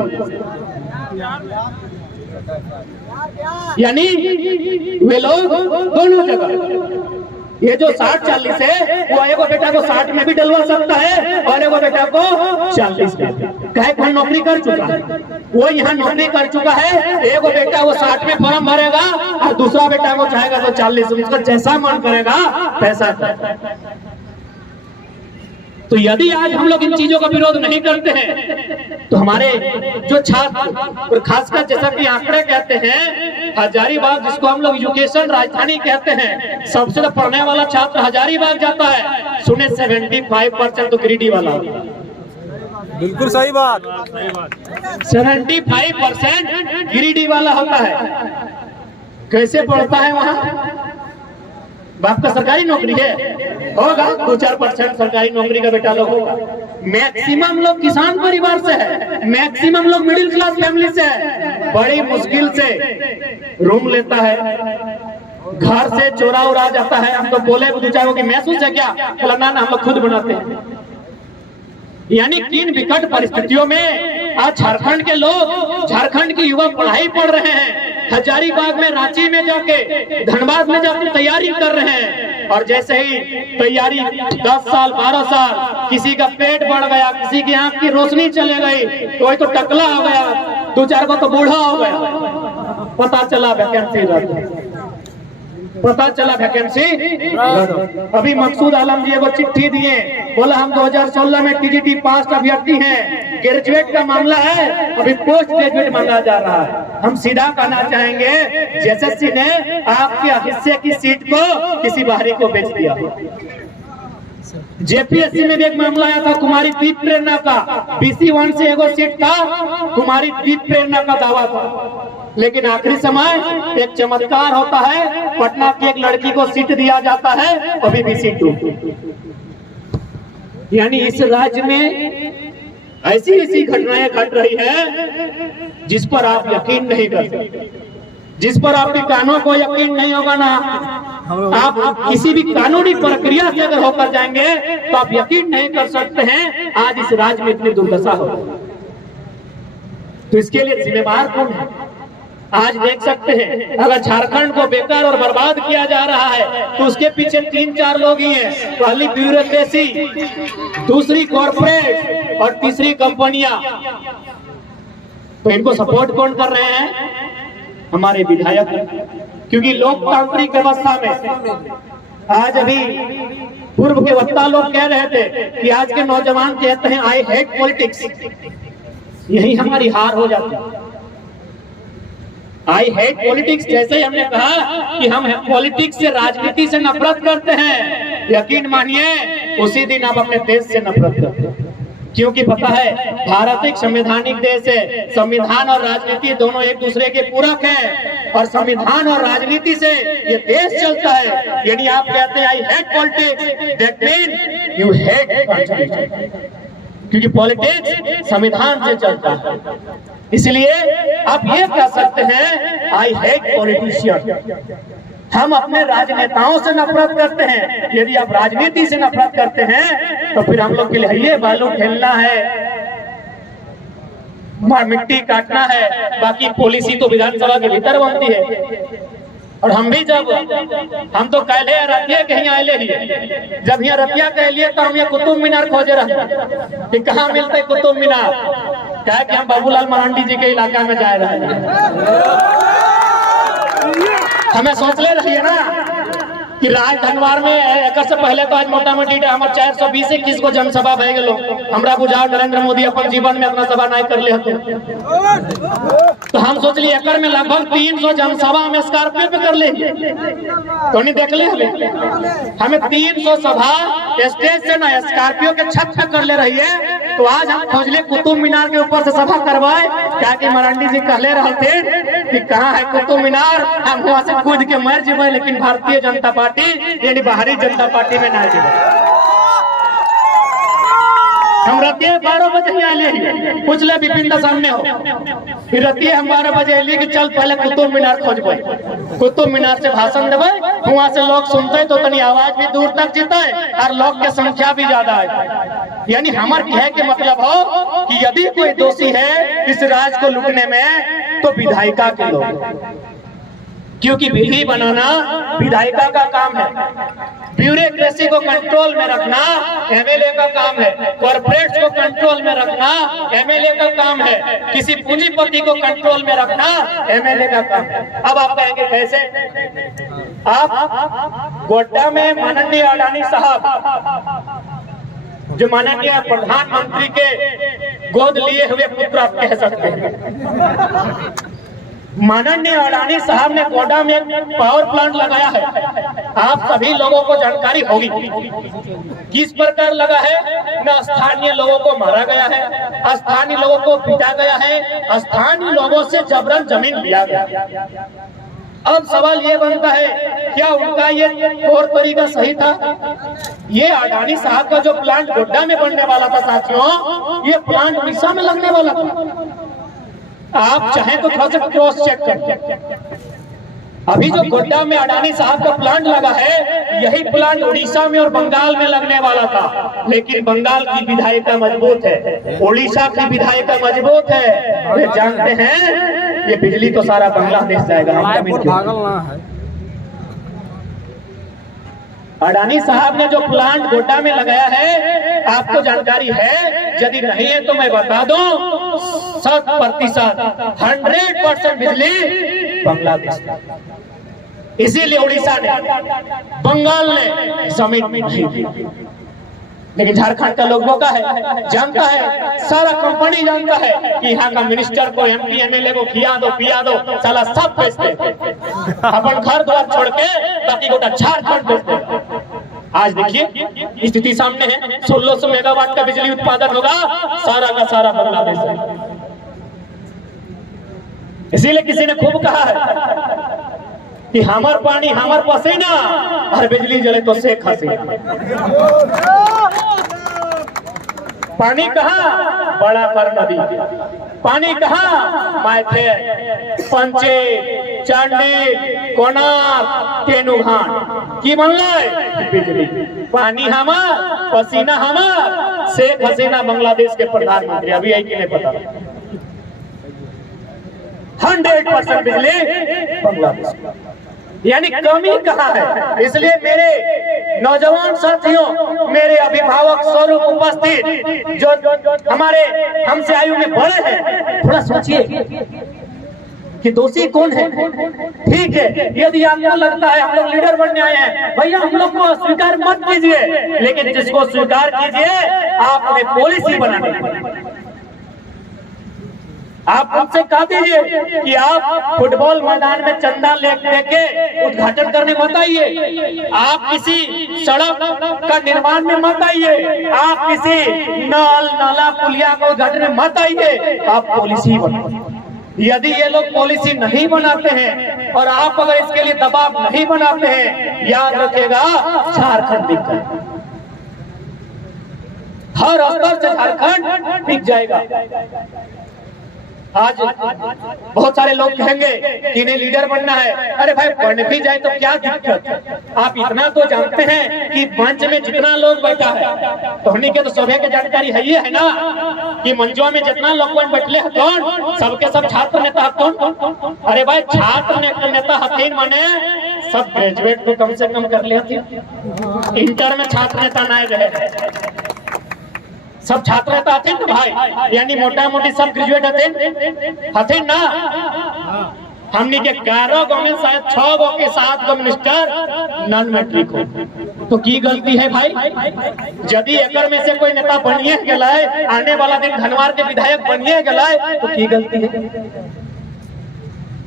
यानी वे लोग दोनों जगह, ये जो 60-40 है वो एगो बेटा को 60 में भी डलवा सकता है और एगो बेटा को 40 में। कहे कौन नौकरी कर चुका है, वो यहाँ नौकरी कर चुका है। एगो बेटा वो 60 में फॉर्म भरेगा और दूसरा बेटा वो चाहेगा तो 40 में, उसका जैसा मन करेगा पैसा। तो यदि आज हम लोग इन चीजों का विरोध नहीं करते हैं तो हमारे जो छात्र, और खासकर जैसा कि आंकड़े कहते हैं, हजारीबाग जिसको हम लोग एजुकेशन राजधानी कहते हैं, सबसे तो पढ़ने वाला छात्र हजारीबाग जाता है। सुने 75% तो गिरिडीह वाला। बिल्कुल सही बात। 75% गिरिडीह वाला होता है। कैसे पढ़ता है वहाँ? बाप का सरकारी नौकरी है, होगा 2-4% सरकारी नौकरी का बेटा लोग होगा। मैक्सिमम लोग किसान परिवार से है, मैक्सिमम लोग मिडिल क्लास फैमिली से है। बड़ी मुश्किल से रूम लेता है, घर से चोरा उड़ा जाता है। हम तो बोले दूसरों की महसूस है क्या, ना हम लोग खुद बनाते हैं। यानी किन विकट परिस्थितियों में आज झारखंड के लोग, झारखंड के युवा पढ़ाई पढ़ रहे हैं, हजारीबाग में, रांची में जाके, धनबाद में जाके तैयारी कर रहे हैं। और जैसे ही तैयारी 10 साल 12 साल, किसी का पेट बढ़ गया, किसी की आंख की रोशनी चले गई, कोई तो टकला हो गया, 2-4 को तो बूढ़ा हो गया, पता चला वैकेंसी रद्द, पता चला वैकेंसी। अभी मकसूद आलम जी को चिट्ठी दिए, बोला हम 2016 में टीजीटी पास अभ्यर्थी हैं, ग्रेजुएट का मामला है, अभी पोस्ट ग्रेजुएट मांगा जा रहा है। हम सीधा कहना चाहेंगे, एसएससी ने आपके हिस्से की सीट को किसी बाहरी को बेच दिया। जेपीएससी में भी एक मामला आया था, कुमारी दीप प्रेरणा का, BC1 से एगो सीट था, कुमारी दीप प्रेरणा का दावा था। लेकिन आखिरी समय एक चमत्कार होता है, पटना की एक लड़की को सीट दिया जाता है, अभी BC2। यानी इस राज्य में ऐसी ऐसी घटनाएं घट रही है जिस पर आप यकीन नहीं कर सकते, जिस पर आपके कानों को यकीन नहीं होगा ना। आप किसी भी कानूनी प्रक्रिया से अगर होकर जाएंगे तो आप यकीन नहीं कर सकते हैं आज इस राज्य में इतनी दुर्दशा हो। तो इसके लिए जिम्मेवार कौन है? आज देख सकते हैं, अगर झारखंड को बेकार और बर्बाद किया जा रहा है तो उसके पीछे 3-4 लोग ही हैं। पहली ब्यूरोक्रेसी, दूसरी कॉर्पोरेट और तीसरी कंपनियां। तो इनको सपोर्ट कौन कर रहे हैं? हमारे विधायक। क्योंकि लोकतांत्रिक व्यवस्था में आज अभी पूर्व के वक्ता लोग कह रहे थे कि आज के नौजवान कहते हैं आई हेट पॉलिटिक्स। यही हमारी हार हो जाती है। आई हेट पॉलिटिक्स, जैसे ही हमने कहा कि हम पॉलिटिक्स से, राजनीति से नफरत करते हैं, यकीन मानिए उसी दिन आप अपने देश से नफरत करते हैं। क्योंकि पता है भारत एक संवैधानिक देश है, संविधान और राजनीति दोनों एक दूसरे के पूरक हैं, और संविधान और राजनीति से ये देश चलता है। यदि आप कहते हैं I hate politics, that mean you hate constitution, क्योंकि पॉलिटिक्स संविधान से चलता है। इसलिए आप ये कह सकते हैं आई हेट पॉलिटिशियन। हम अपने राजनेताओं से नफरत करते हैं। यदि आप राजनीति से नफरत करते हैं तो फिर हम लोग के लिए ये बालू खेलना है, मिट्टी काटना है, बाकी पॉलिसी तो विधानसभा के भीतर बनती है। और हम भी जब हम तो कहले रतिया कहीं आए ही, जब यहाँ रतिया कह लिए तो हम ये कुतुब मीनार खोजे रहे कि कहाँ मिलते है कुतुब मीनार। क्या कि हम बाबूलाल मरांडी जी के इलाका में जा रहे हैं। हमें सोच ले रही है ना कि राज धनवार में एक से पहले तो आज मोटा मोटी हमारे 420-21 को जनसभा भय गलो। हमरा बुझाओ नरेंद्र मोदी अपन जीवन में अपना सभा नहीं कर ले तो हम सोच लिए एकड़ में लगभग 300 जनसभा हम स्कॉर्पियो पे कर ले तो नहीं देख ले हमें 300 सभा स्टेज से ना स्कॉर्पियो के छत पे कर ले रही है। तो आज हम खोजले कुतुब मीनार के ऊपर से सभा करवाए, क्या कि मरांडी जी कहले रहे थे कि कहाँ है कुतुब मीनार, हम वहां से कूद के मर जाए, लेकिन भारतीय जनता पार्टी यानी बाहरी जनता पार्टी में ना जाए। हम रतिये 12 बजे यहाँ ले पूछ ले विपिन सामने हो, फिर रतिये हम 12 बजे ले कि चल पहले कुतुब मीनार खोजबे, कुतुब मीनार से भाषण देवे, वहाँ से लोग सुनते तो तनी आवाज भी दूर तक जीते और लोग की संख्या भी ज्यादा है। यानी हमार कहे के मतलब हो कि यदि कोई दोषी है इस राज को लूटने में तो विधायिका के लोग, क्योंकि बिजली बनाना विधायिका का काम है, ब्यूरोक्रेसी को कंट्रोल में रखना एमएलए का काम है, कॉर्पोरेट्स को कंट्रोल में रखना एमएलए का काम है, किसी पूंजीपति को कंट्रोल में रखना एमएलए का काम है। अब आप कहेंगे कैसे? आप गोड्डा में माननीय अडानी साहब जो माननीय प्रधानमंत्री के गोद लिए हुए पुत्र आप कह सकते हैं, माननीय अडानी साहब ने गोड्डा में पावर प्लांट लगाया है। आप सभी लोगों को जानकारी होगी किस प्रकार लगा है। न स्थानीय लोगों को मारा गया है, स्थानीय लोगों को पीटा गया है, स्थानीय लोगों से जबरन जमीन लिया गया। अब सवाल ये बनता है क्या उनका ये तौर तरीका सही था? ये अडानी साहब का जो प्लांट गोड्डा में बनने वाला था साथियों, ये प्लांट उड़ीसा में लगने वाला था। आप चाहें तो थोड़ा सा क्रॉस चेक करें। अभी जो गोड्डा में अडानी साहब का प्लांट लगा है, यही प्लांट उड़ीसा में और बंगाल में लगने वाला था, लेकिन बंगाल की विधायिका मजबूत है, उड़ीसा की विधायिका मजबूत है। वे जानते हैं ये बिजली तो सारा बांग्लादेश जाएगा, अडानी साहब ने जो प्लांट गोड्डा में लगाया है आपको जानकारी है? यदि नहीं है तो मैं बता दूं 100% 100% बिजली बांग्लादेश। इसीलिए उड़ीसा ने, बंगाल ने जमीन नहीं दी, लेकिन झारखंड का लोगों का है, जानता है, सारा कंपनी जानता है कि यहाँ का मिनिस्टर को, एमपी एमएलए को खिया दो पिया दो, साला सब बेचते, अपन घर द्वार छोड़ के बाकी गोटा झारखंड बेचते। आज देखिए स्थिति सामने है, 1600 मेगावाट का बिजली उत्पादन होगा, सारा का सारा बांग्लादेश है। इसीलिए किसी ने खूब कहा है कि हमार पानी हमार पसीना और बिजली जले तो शेख हसीना। पानी कहाँ? बड़ा कर नदी। पानी कहाँ? मायथे, पंचे, चांडी, कोनार, तेनुघाट की बनल बिजली। पानी हमार, पसीना हमार, शेख हसीना बांग्लादेश के प्रधानमंत्री। अभी आई कि नहीं पता? 100% बिजली बांग्लादेश। यानी कमी कहाँ है? इसलिए मेरे नौजवान साथियों, मेरे अभिभावक स्वरूप उपस्थित जो हमारे हमसे आयु में बड़े हैं, थोड़ा सोचिए कि दोषी कौन है। ठीक है, यदि आपको लगता है हम लोग लीडर बनने आए हैं, भैया हम लोग को स्वीकार मत कीजिए, लेकिन जिसको स्वीकार कीजिए आप उन्हें पॉलिसी बनाने। आप हमसे कह दीजिए कि आप फुटबॉल मैदान में चंदा लेके उद्घाटन करने मत आइए, आप किसी सड़क का निर्माण में मत आइए, आप किसी नल नाला पुलिया का उद्घाटन में मत आइए, आप पॉलिसी बनाइए। यदि ये लोग पॉलिसी नहीं बनाते हैं और आप अगर इसके लिए दबाव नहीं बनाते हैं, याद रखिएगा झारखंड बिक जाएगा, हर स्तर से झारखंड बिक जाएगा। आज बहुत सारे लोग कहेंगे कि इन्हें लीडर बनना है। अरे भाई बन भी जाए तो क्या दिक्कत? आप इतना तो जानते हैं कि मंच में जितना लोग बैठा है तो हमने के तो सभी के जानकारी है ना कि मंचवा में जितना लोग बैठले है कौन? सबके सब छात्र नेता है कौन? अरे भाई छात्र नेता हथिन माने सब ग्रेजुएट तो कम से कम कर ले हथिन, इंटर में छात्र नेता नहीं रहे, सब छात्र नेता हथिन तो भाई, यानी मोटा मोटी सब ग्रेजुएट हथिन ना। हमने के 11 गो में शायद 6 गो के 7 गो मिनिस्टर नॉन मैट्रिक हो, तो की गलती है भाई? यदि एकड़ में से कोई नेता बनिए गलाए, आने वाला दिन धनवार के विधायक बनिए गलाए, तो की गलती है?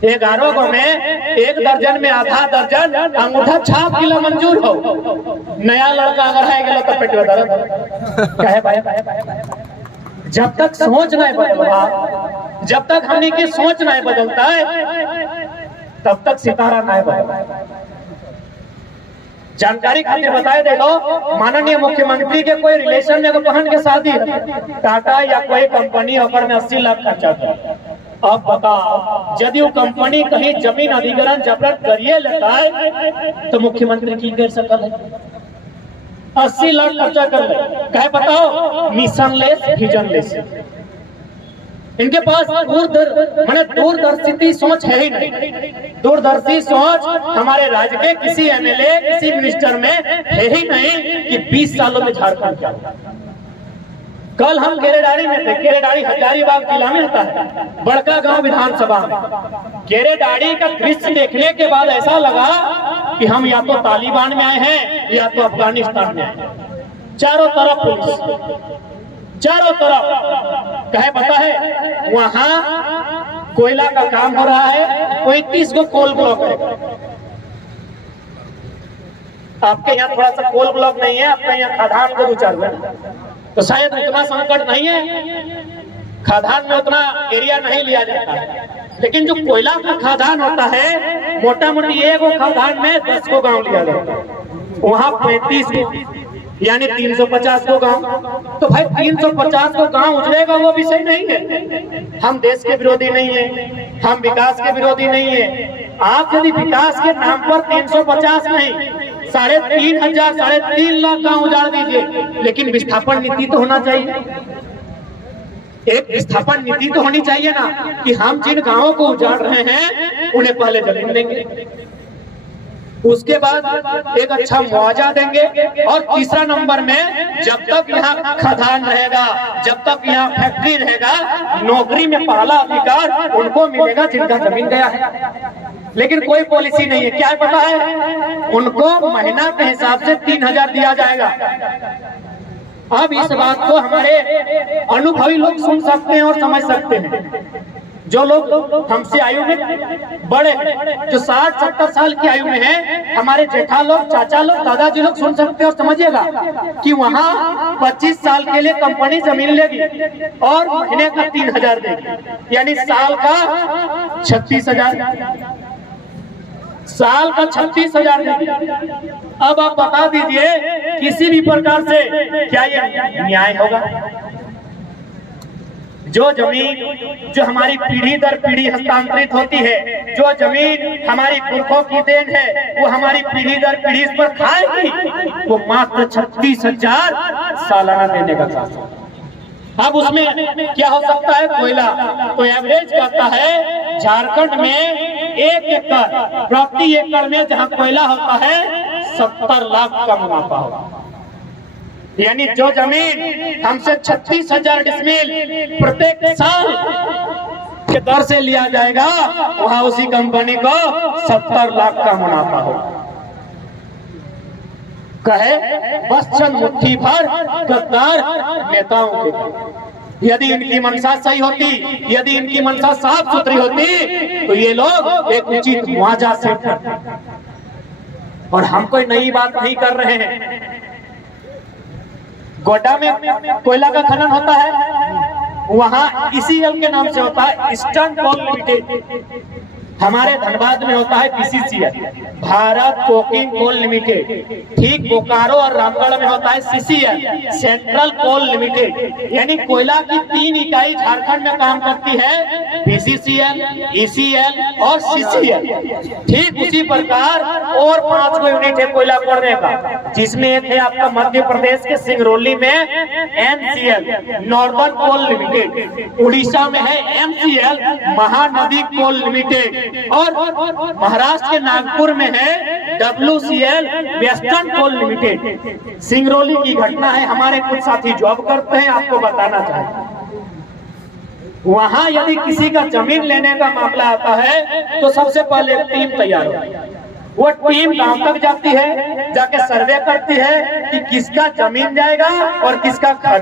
11 गो में 1 दर्जन में आधा दर्जन अंगूठा छाप किला मंजूर हो। नया लड़का अगर है गला तो पेट में दर्द कहे भाई। जब तक सोच नहीं बदलता, जब तक हमने की सोच नहीं बदलता है, तब तक सितारा नहीं बदलता। जानकारी खातिर बताए, देखो माननीय मुख्यमंत्री के कोई रिलेशन में बहन के शादी टाटा या कोई कंपनी ऑफर में 80 लाख खर्चा कर। अब बताओ यदि वो कंपनी कहीं जमीन अधिग्रहण जबरन करिए लेता है तो मुख्यमंत्री की कर सकल है 80 लाख खर्चा कर ले, कहे बताओ मिशन लेस विजन लेस। इनके पास दूरदर्शी सोच है ही नहीं। दूरदर्शी सोच हमारे राज्य के किसी एमएलए किसी मिनिस्टर में है ही नहीं कि 20 सालों में झारखंड क्या होगा। कल हम केरेडारी में थे, केरेडारी हजारीबाग जिला में होता है, बड़का गांव विधानसभा में। केरेडारी का दृश्य देखने के बाद ऐसा लगा कि हम या तो तालिबान में आए हैं या तो अफगानिस्तान में आए हैं। चारों तरफ पुलिस, चारों तरफ कहे पता है वहां कोयला का काम हो रहा है, कोई 30 को कोल ब्लॉक है। आपके यहाँ थोड़ा सा कोल ब्लॉक नहीं है, आपके यहाँ खदान को विचार तो शायद उतना संकट नहीं है, खदान में उतना एरिया नहीं लिया जाता है। लेकिन जो कोयला का खदान होता है मोटा मोटी एक खदान में 10 को गांव लिया जाता है, वहां 35 को यानी 350 को गांव। तो भाई 350 को गांव उजड़ेगा वो विषय नहीं है। हम देश के विरोधी नहीं है, हम विकास के विरोधी नहीं है। आप यदि विकास के नाम पर 350 नहीं 3,500 3.5 लाख गांव उजाड़ दीजिए, लेकिन विस्थापन नीति तो होना चाहिए। एक विस्थापन नीति तो होनी चाहिए ना कि हम जिन गांवों को उजाड़ रहे हैं उन्हें पहले जमीन देंगे, उसके बाद एक अच्छा मुआवजा देंगे, और तीसरा नंबर में जब तक यहाँ खदान रहेगा, जब तक यहाँ फैक्ट्री रहेगा, नौकरी में पहला अधिकार उनको मिलेगा जिनका जमीन गया है। लेकिन कोई पॉलिसी नहीं है। क्या है पता है, उनको महीना के हिसाब से 3,000 दिया जाएगा। अब इस बात को हमारे अनुभवी लोग सुन सकते हैं और समझ सकते हैं। जो लोग हमसे आयु में बड़े हैं, जो 60-70 साल की आयु में हैं, हमारे जेठा लोग, चाचा लोग, दादाजी लोग सुन सकते हैं और समझिएगा कि वहाँ 25 साल के लिए कंपनी जमीन लेगी और महीने का 3,000 देगी, यानी साल का 36,000, साल का 36,000 देगी। अब आप बता दीजिए किसी भी प्रकार से क्या ये न्याय होगा? जो जमीन जो हमारी पीढ़ी दर पीढ़ी हस्तांतरित होती है, जो जमीन हमारी पुरखों की देन है, वो हमारी पीढ़ी दर पीढ़ी इस पर खाएगी, वो मात्र 36,000 सालाना देने का काम। अब उसमें क्या हो सकता है? कोयला तो एवरेज कहता है झारखंड में 1 एकड़ प्रति एकड़ में जहां कोयला होता है 70 लाख का मुनाफा होगा। यानी जो जमीन हमसे 36,000 डिसमिल प्रत्येक साल के दर से लिया जाएगा, वहां उसी कंपनी को 70 लाख का मुनाफा होगा। कहे बस चंद मुट्ठी भर गद्दार नेताओं के। यदि इनकी मंशा सही होती, यदि इनकी मंशा साफ सुथरी होती, तो ये लोग एक उचित मुआवजा से करते। और हम कोई नई बात नहीं कर रहे हैं। गोड्डा में कोयला का खनन होता है, वहाँ ECL के नाम से होता है, ईस्टर्न कोल लिमिटेड। हमारे धनबाद में होता है BCCL, Bharat coking coal limited. ठीक बोकारो और रामगढ़ में होता है CCL, सेंट्रल कोल लिमिटेड। यानी कोयला की 3 इकाई झारखंड में काम करती है, BCCL, ECL और CCL। ठीक उसी प्रकार और 5 को यूनिट है कोयला खोदने का, जिसमें एक है आपका मध्य प्रदेश के सिंगरौली में NCL, नॉर्दर्न कोल लिमिटेड। उड़ीसा में है MCL, महानदी कोल लिमिटेड। और महाराष्ट्र के नागपुर में है WCL, वेस्टर्न कोल लिमिटेड। सिंगरौली की घटना है, हमारे कुछ साथी जॉब करते हैं, आपको बताना चाहते। वहां यदि किसी का जमीन लेने का मामला आता है तो सबसे पहले टीम तैयार होती है। वो टीम गांव तक जाती है, जाके सर्वे करती है कि किसका जमीन जाएगा और किसका घर।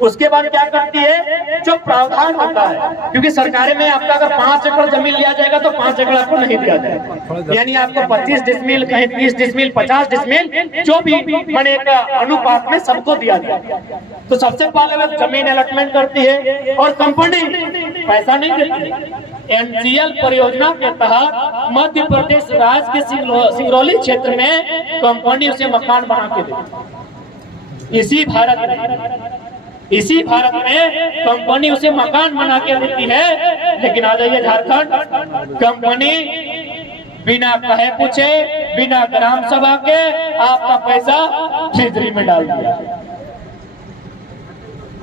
उसके बाद क्या करती है, जो प्रावधान होता है, क्योंकि सरकारी में आपका अगर 5 एकड़ जमीन लिया जाएगा तो 5 एकड़ आपको नहीं दिया जाएगा। यानी आपको 25 डिसमिल, कहीं 30 डिसमिल, 50 डिसमिल, जो भी मैंने एक अनुपात में सबको दिया जाएगा। तो सबसे पहले वो जमीन अलॉटमेंट करती है और कंपनी पैसा नहीं देती। NCL परियोजना के तहत मध्य प्रदेश राज्य के सिंगरौली क्षेत्र में कंपनी उसे मकान बना के देती। इसी भारत में कंपनी उसे मकान बना के देती है। लेकिन आ जाइए झारखंड, कंपनी बिना कहे पूछे, बिना ग्राम सभा के आपका पैसा ट्रेजरी में डाल दिया।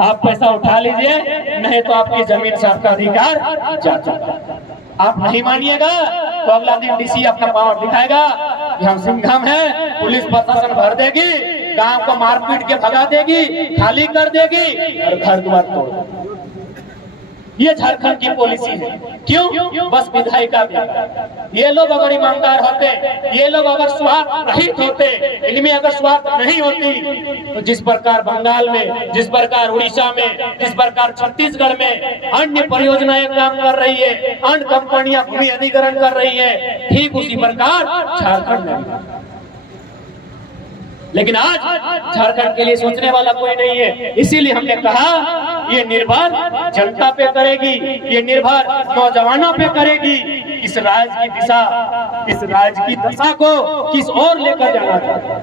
आप पैसा उठा लीजिए, नहीं तो आपकी जमीन से आपका अधिकार जा चुका। आप नहीं मानिएगा तो अगला दिन डीसी अपना पावर दिखाएगा कि हम सिंघम है, पुलिस प्रशासन भर देगी, गांव को मारपीट के भगा देगी, खाली कर देगी और घर द्वार तोड़ देगी। ये झारखंड की पॉलिसी है। क्यों? बस विधायिका भी। ये लोग अगर ईमानदार होते, ये लोग अगर स्वार्थ रहित होते, इनमें अगर स्वार्थ नहीं होती, तो जिस प्रकार बंगाल में, जिस प्रकार उड़ीसा में, जिस प्रकार छत्तीसगढ़ में अन्य परियोजनाएं काम कर रही है, अन्य कंपनियां भूमि अधिग्रहण कर रही है, ठीक उसी प्रकार झारखंड में। लेकिन आज झारखंड के लिए सोचने वाला कोई नहीं है। इसीलिए हमने कहा ये निर्भर जनता पे करेगी, ये निर्भर नौजवानों पे करेगी। इस राज्य की दशा को किस ओर लेकर जाना चाहता है।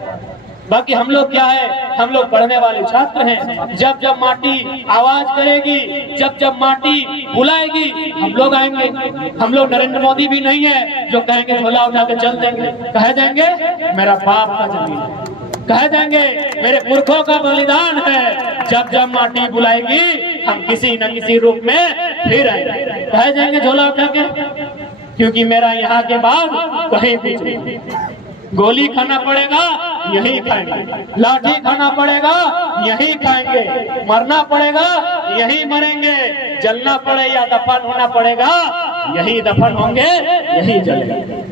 बाकी हम लोग क्या है, हम लोग पढ़ने वाले छात्र हैं। जब जब माटी आवाज करेगी, जब जब माटी बुलाएगी, हम लोग आएंगे। हम लोग नरेंद्र मोदी भी नहीं है जो कहेंगे झोला उठा के चल देंगे। कह देंगे मेरा बाप का जमीन है, कह देंगे मेरे पुरखों का बलिदान है। जब जब माटी बुलाएगी हम किसी न किसी रूप में फिर आएंगे, कह देंगे झोला उठा के, क्योंकि मेरा यहाँ के बाद कहीं भी नहीं। गोली खाना पड़ेगा यही खाएंगे, लाठी खाना पड़ेगा यही खाएंगे, मरना पड़ेगा यही मरेंगे, जलना पड़े या दफन होना पड़ेगा यही दफन होंगे, यही जलेंगे।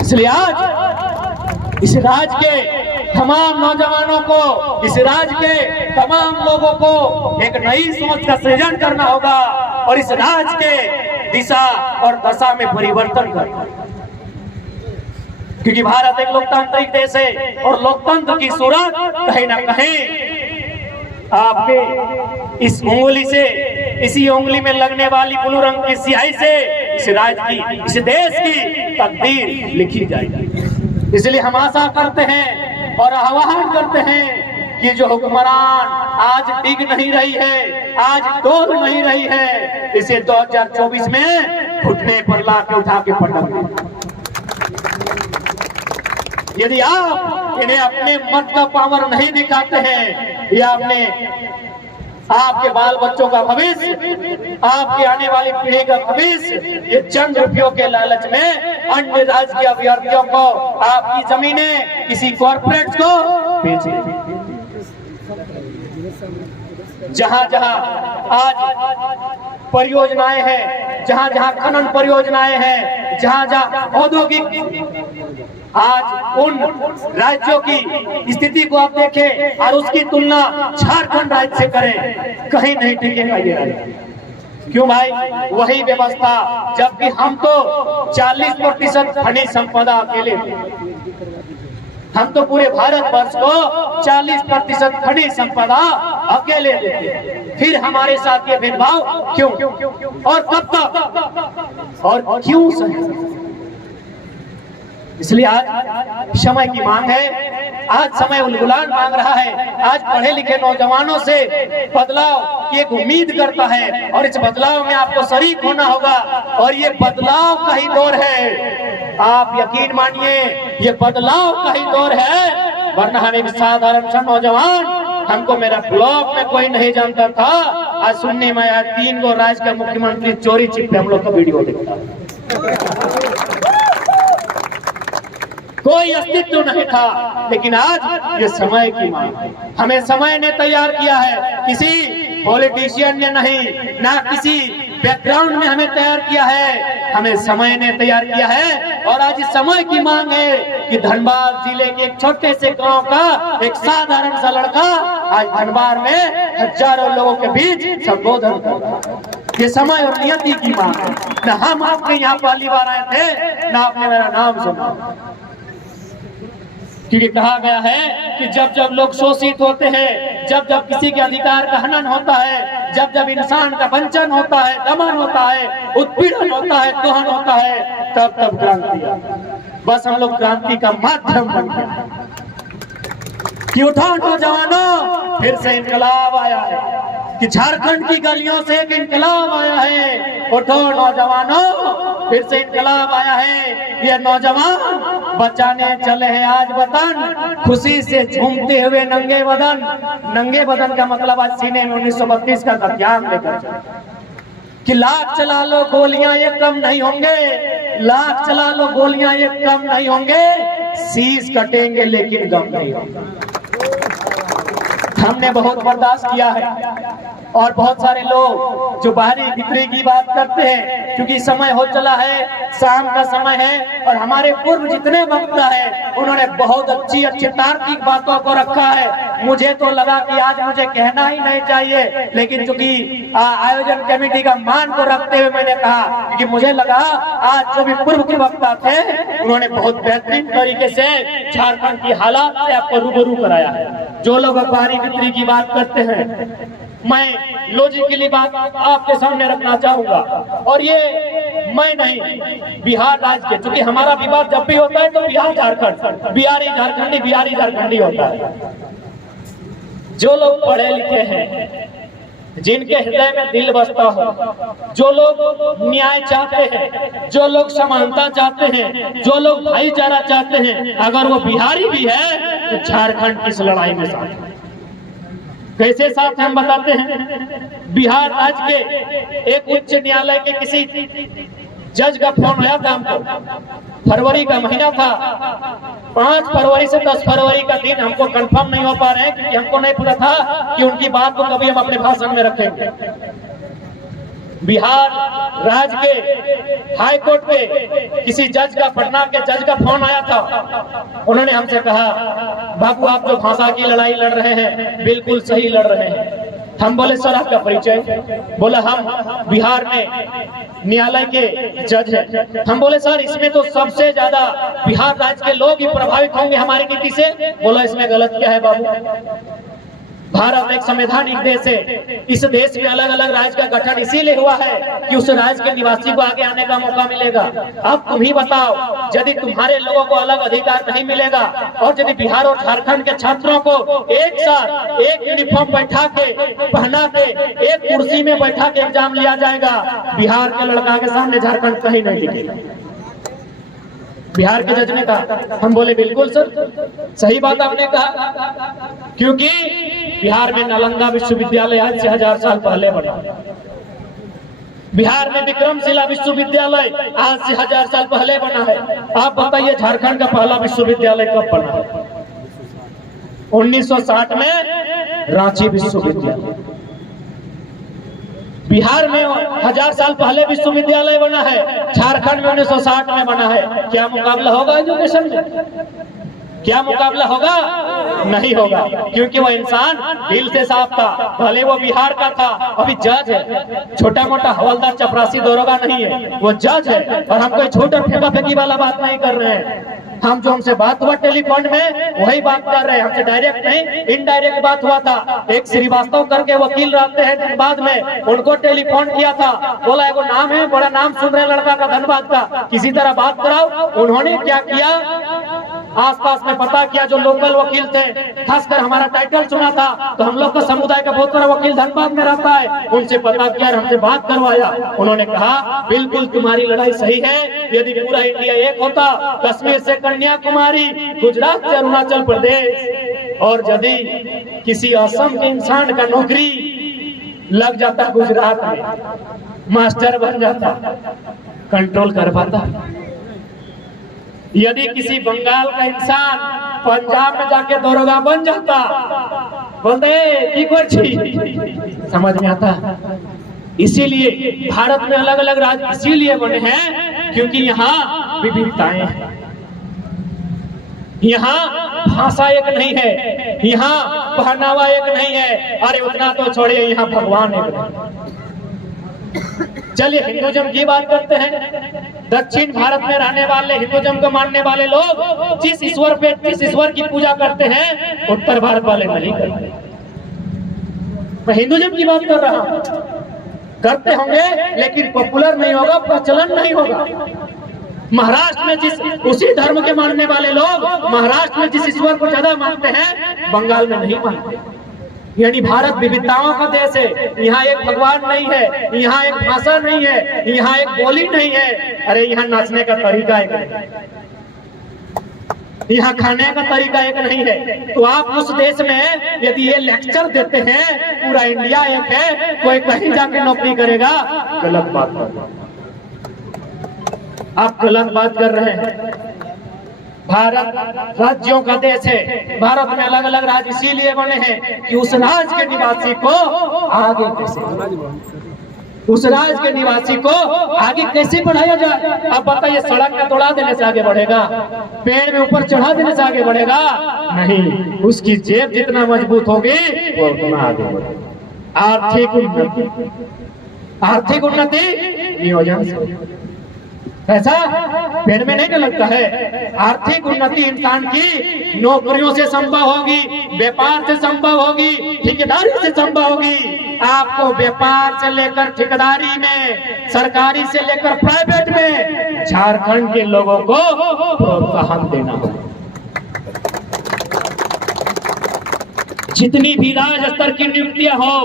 इसलिए आज इस राज्य के तमाम नौजवानों को, इस राज्य के तमाम लोगों को एक नई सोच का सृजन करना होगा और इस राज्य के दिशा और दशा में परिवर्तन करना। क्योंकि भारत एक लोकतांत्रिक देश है और लोकतंत्र की सूरत कहीं ना कहीं आपके इस उंगली से, इसी उंगली में लगने वाली ब्लू रंग की स्याही से इस राज्य की, इस देश की तकदीर लिखी जाएगी। इसलिए हम आशा करते हैं और आह्वान करते हैं कि जो हुक्मरान आज डिग नहीं रही है, आज डोल नहीं रही है, इसे 2024 में घुटने पर ला के उठा के पटक। यदि आप इन्हें अपने मत का पावर नहीं दिखाते हैं, या अपने आपके बाल बच्चों का भविष्य, आपकी आने वाली पीढ़ी का भविष्य ये चंद रुपयों के लालच में अन्य राज्य के अभ्यर्थियों को, आपकी जमीनें किसी कॉर्पोरेट को बेच देंगे। जहां जहां आज परियोजनाएं हैं, जहां जहां खनन परियोजनाएं हैं, जहां जहां औद्योगिक, आज उन राज्यों की स्थिति को आप देखें और उसकी तुलना झारखंड राज्य से करें, कहीं नहीं टिकेगा ये राज्य। क्यों भाई? वही व्यवस्था, जबकि हम तो 40% खनिज संपदा अकेले थे। हम तो पूरे भारत वर्ष को 40% खनिज संपदा अकेले देते, फिर हमारे साथ ये भेदभाव क्यों और कब तक और क्यों सही? इसलिए आज समय की मांग है, आज समय उलगुलान मांग रहा है। आज पढ़े लिखे नौजवानों से बदलाव की एक उम्मीद करता है और इस बदलाव में आपको शरीक होना होगा और ये बदलाव का ही दौर है। आप यकीन मानिए ये बदलाव का ही दौर है, वरना हम एक साधारण सा नौजवान, हमको मेरा ब्लॉक में कोई नहीं जानता था, आज सुनने में आया 3 गो राज्य का मुख्यमंत्री चोरी छिपे हम लोग का वीडियो देखता, कोई अस्तित्व नहीं था। लेकिन आज ये समय की मांग है, हमें समय ने तैयार किया है, किसी पॉलिटिशियन ने नहीं, ना किसी बैकग्राउंड ने हमें तैयार किया है, हमें समय ने तैयार किया है। और आज इस समय की मांग है कि धनबाद जिले के एक छोटे से गांव का एक साधारण सा लड़का आज धनबाद में हजारों लोगों के बीच संबोधन कर रहा है। ये समय और नियति की मांग है। न हम आपके यहाँ पहली बार आए थे, न आपने मेरा नाम सुना, क्योंकि कहा गया है कि जब जब लोग शोषित होते हैं, जब जब किसी के अधिकार का हनन होता है, जब जब इंसान का वंचन होता है, दमन होता है, उत्पीड़न होता है, दोहन होता है, तब तब क्रांति आती है। बस हम लोग क्रांति का माध्यम बन गए कि उठो नौजवानों, फिर से इनकलाब आया है, कि झारखंड की गलियों से एक इनकलाब आया है। उठो नौजवानों, फिर से इनकलाब आया है। ये नौजवान बचाने चले हैं आज वतन, खुशी से झूमते हुए नंगे बदन। नंगे बदन का मतलब आज सीने में 1932 का हथियार लेकर चले, कि लाख चला लो गोलियां ये कम नहीं होंगे, लाख चला लो गोलियां ये कम नहीं होंगे, शीश कटेंगे लेकिन गम नहीं होगा। हमने बहुत बर्दाश्त किया है, और बहुत सारे लोग जो बाहरी भीतरी की बात करते हैं, क्योंकि समय हो चला है, शाम का समय है, और हमारे पूर्व जितने वक्ता है उन्होंने बहुत अच्छी अच्छी तार्किक बातों को रखा है। मुझे तो लगा कि आज मुझे कहना ही नहीं चाहिए, लेकिन चूंकि आयोजन कमेटी का मान को रखते हुए मैंने कहा, क्योंकि मुझे लगा आज जो भी पूर्व के वक्ता थे उन्होंने बहुत बेहतरीन तरीके से झारखंड की हालात से आपको रूबरू कराया है। जो लोग बाहरी भीतरी की बात करते हैं, मैं लॉजिकली बात आपके सामने रखना चाहूंगा, और ये मैं नहीं, बिहार राज्य के, क्योंकि हमारा विवाद जब भी होता है तो बिहार झारखंड, बिहारी झारखंडी होता है। जो लोग पढ़े लिखे हैं, जिनके हृदय में दिल बसता हो, जो लोग न्याय चाहते हैं, जो लोग समानता चाहते हैं, जो लोग भाईचारा चाहते हैं, अगर वो बिहारी भी है तो झारखंड की इस लड़ाई में साथ है। कैसे साथ हम बताते हैं। बिहार राज्य के एक उच्च न्यायालय के किसी जज का फोन आया था हमको, फरवरी का महीना था, 5 फरवरी से 10 फरवरी का दिन हमको कंफर्म नहीं हो पा रहे हैं, क्योंकि हमको नहीं पता था कि उनकी बात को कभी हम अपने भाषण में रखेंगे। बिहार राज्य के हाई कोर्ट के किसी जज का, पटना के जज का फोन आया था। उन्होंने हमसे कहा, बाबू आप जो भाषा की लड़ाई लड़ रहे हैं बिल्कुल सही लड़ रहे हैं। हम बोले सर आपका परिचय? बोला हम बिहार में न्यायालय के जज हैं। हम बोले सर इसमें तो सबसे ज्यादा बिहार राज्य के लोग ही प्रभावित होंगे हमारी नीति से। बोला इसमें गलत क्या है बाबू, भारत एक संवैधानिक देश है, इस देश में अलग अलग राज्य का गठन इसीलिए हुआ है कि उस राज्य के निवासी को आगे आने का मौका मिलेगा। अब तुम ही बताओ, यदि तुम्हारे लोगों को अलग अधिकार नहीं मिलेगा, और यदि बिहार और झारखंड के छात्रों को एक साथ एक यूनिफॉर्म बैठा के, पहना के, एक कुर्सी में बैठा के एग्जाम लिया जाएगा, बिहार के लड़का के सामने झारखंड कहीं नहीं दिखेगा। बिहार के जज ने कहा। हम बोले बिल्कुल सर, सही बात आपने कहा, क्योंकि बिहार में नालंदा विश्वविद्यालय आज से 1000 साल पहले बना, बिहार में विक्रमशिला विश्वविद्यालय आज से 1000 साल पहले बना है। आप बताइए झारखंड का पहला विश्वविद्यालय कब बना है? 1960 में रांची विश्वविद्यालय। बिहार में 1000 साल पहले विश्वविद्यालय बना है, झारखंड में 1960 में बना है। क्या मुकाबला होगा एजुकेशन में? क्या मुकाबला होगा? नहीं होगा, क्योंकि वो इंसान दिल से साफ था, भले वो बिहार का था, अभी जज है, छोटा मोटा हवलदार चपरासी दरोगा नहीं है, वो जज है। और हम कोई छोटा फेंका फेंकी वाला बात नहीं कर रहे हैं। हम जो हमसे बात हुआ टेलीफोन में वही बात कर रहे हैं, हमसे डायरेक्ट नहीं इनडायरेक्ट बात हुआ था। एक श्रीवास्तव करके वकील रहते हैं धनबाद में, उनको टेलीफोन किया था, बोला एगो नाम है, बड़ा नाम सुन रहे लड़का का धनबाद का, किसी तरह बात कराओ। उन्होंने क्या किया, आसपास में पता किया, जो लोकल वकील थे, खासकर हमारा टाइटल चुना था, तो हम लोग का समुदाय का बहुत बड़ा वकील धनबाद में रहता है, उनसे पता किया, हमसे बात करवाया। उन्होंने कहा बिल्कुल तुम्हारी लड़ाई सही है, यदि पूरा इंडिया एक होता, कश्मीर से कन्याकुमारी, गुजरात से अरुणाचल प्रदेश, और यदि किसी असम के इंसान का नौकरी लग जाता गुजरात में, मास्टर बन जाता, कंट्रोल कर पाता। यदि किसी बंगाल का इंसान पंजाब में जाके दरोगा बन जाता, बोलते की कोई समझ में आता। इसीलिए भारत में अलग अलग राज्य इसीलिए बने हैं क्योंकि यहाँ विविधताएं हैं, यहाँ भाषा एक नहीं है, यहाँ पहनावा एक नहीं है। अरे उतना तो छोड़िए, यहाँ भगवान एक नहीं। चलिए हिंदुइज्म की बात करते हैं। दक्षिण भारत में रहने वाले हिंदुइज्म को मानने वाले लोग जिस ईश्वर की पूजा करते हैं, उत्तर भारत वाले नहीं करते। मैं हिंदुइज्म की बात कर रहा हूं। करते होंगे लेकिन पॉपुलर नहीं होगा, प्रचलन नहीं होगा। महाराष्ट्र में जिस उसी धर्म के मानने वाले लोग महाराष्ट्र में जिस ईश्वर को ज्यादा मानते हैं, बंगाल में नहीं मानते। यानी भारत विविधताओं का देश है। यहाँ एक भगवान नहीं है, यहाँ एक भाषा नहीं है, यहाँ एक बोली नहीं है। अरे यहाँ नाचने का तरीका एक नहीं, यहाँ खाने का तरीका एक नहीं है। तो आप उस देश में यदि ये लेक्चर देते हैं पूरा इंडिया एक है, कोई कहीं जाके नौकरी करेगा, गलत बात कर रहे हैं। आप गलत बात कर रहे हैं। भारत राज्यों का देश है। भारत में अलग अलग राज्य इसीलिए बने हैं कि उस राज्य के निवासी को आगे कैसे, उस राज्य के निवासी को आगे कैसे बढ़ाया जाए। अब बताइए, सड़क में तोड़ा देने से आगे बढ़ेगा? पेड़ में ऊपर चढ़ा देने से आगे बढ़ेगा? नहीं, उसकी जेब जितना मजबूत होगी वो उतना आगे बढ़ेगा। आर्थिक उन्नति नियोजन से, ऐसा पेड़ में नहीं लगता है। आर्थिक उन्नति इंसान की नौकरियों से संभव होगी, व्यापार से संभव होगी, ठेकेदारी से संभव होगी। आपको व्यापार से लेकर ठेकेदारी में, सरकारी से लेकर प्राइवेट में झारखंड के लोगों को प्रोत्साहन देना होगा। जितनी भी राज्य स्तर की नियुक्तियां हो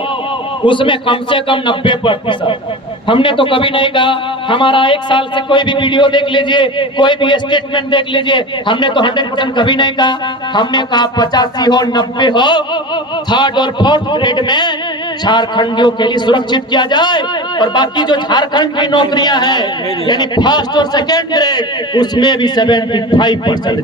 उसमें कम से कम 90%। हमने तो कभी नहीं कहा, हमारा 1 साल से कोई भी वीडियो देख लीजिए, कोई भी स्टेटमेंट देख लीजिए, हमने तो 100% कभी नहीं कहा। हमने कहा 85 हो 90 हो, 3rd और 4th ग्रेड में झारखंडियों के लिए सुरक्षित किया जाए। और बाकी जो झारखंड की नौकरियां हैं यानी 1st और 2nd ग्रेड, उसमें भी 75%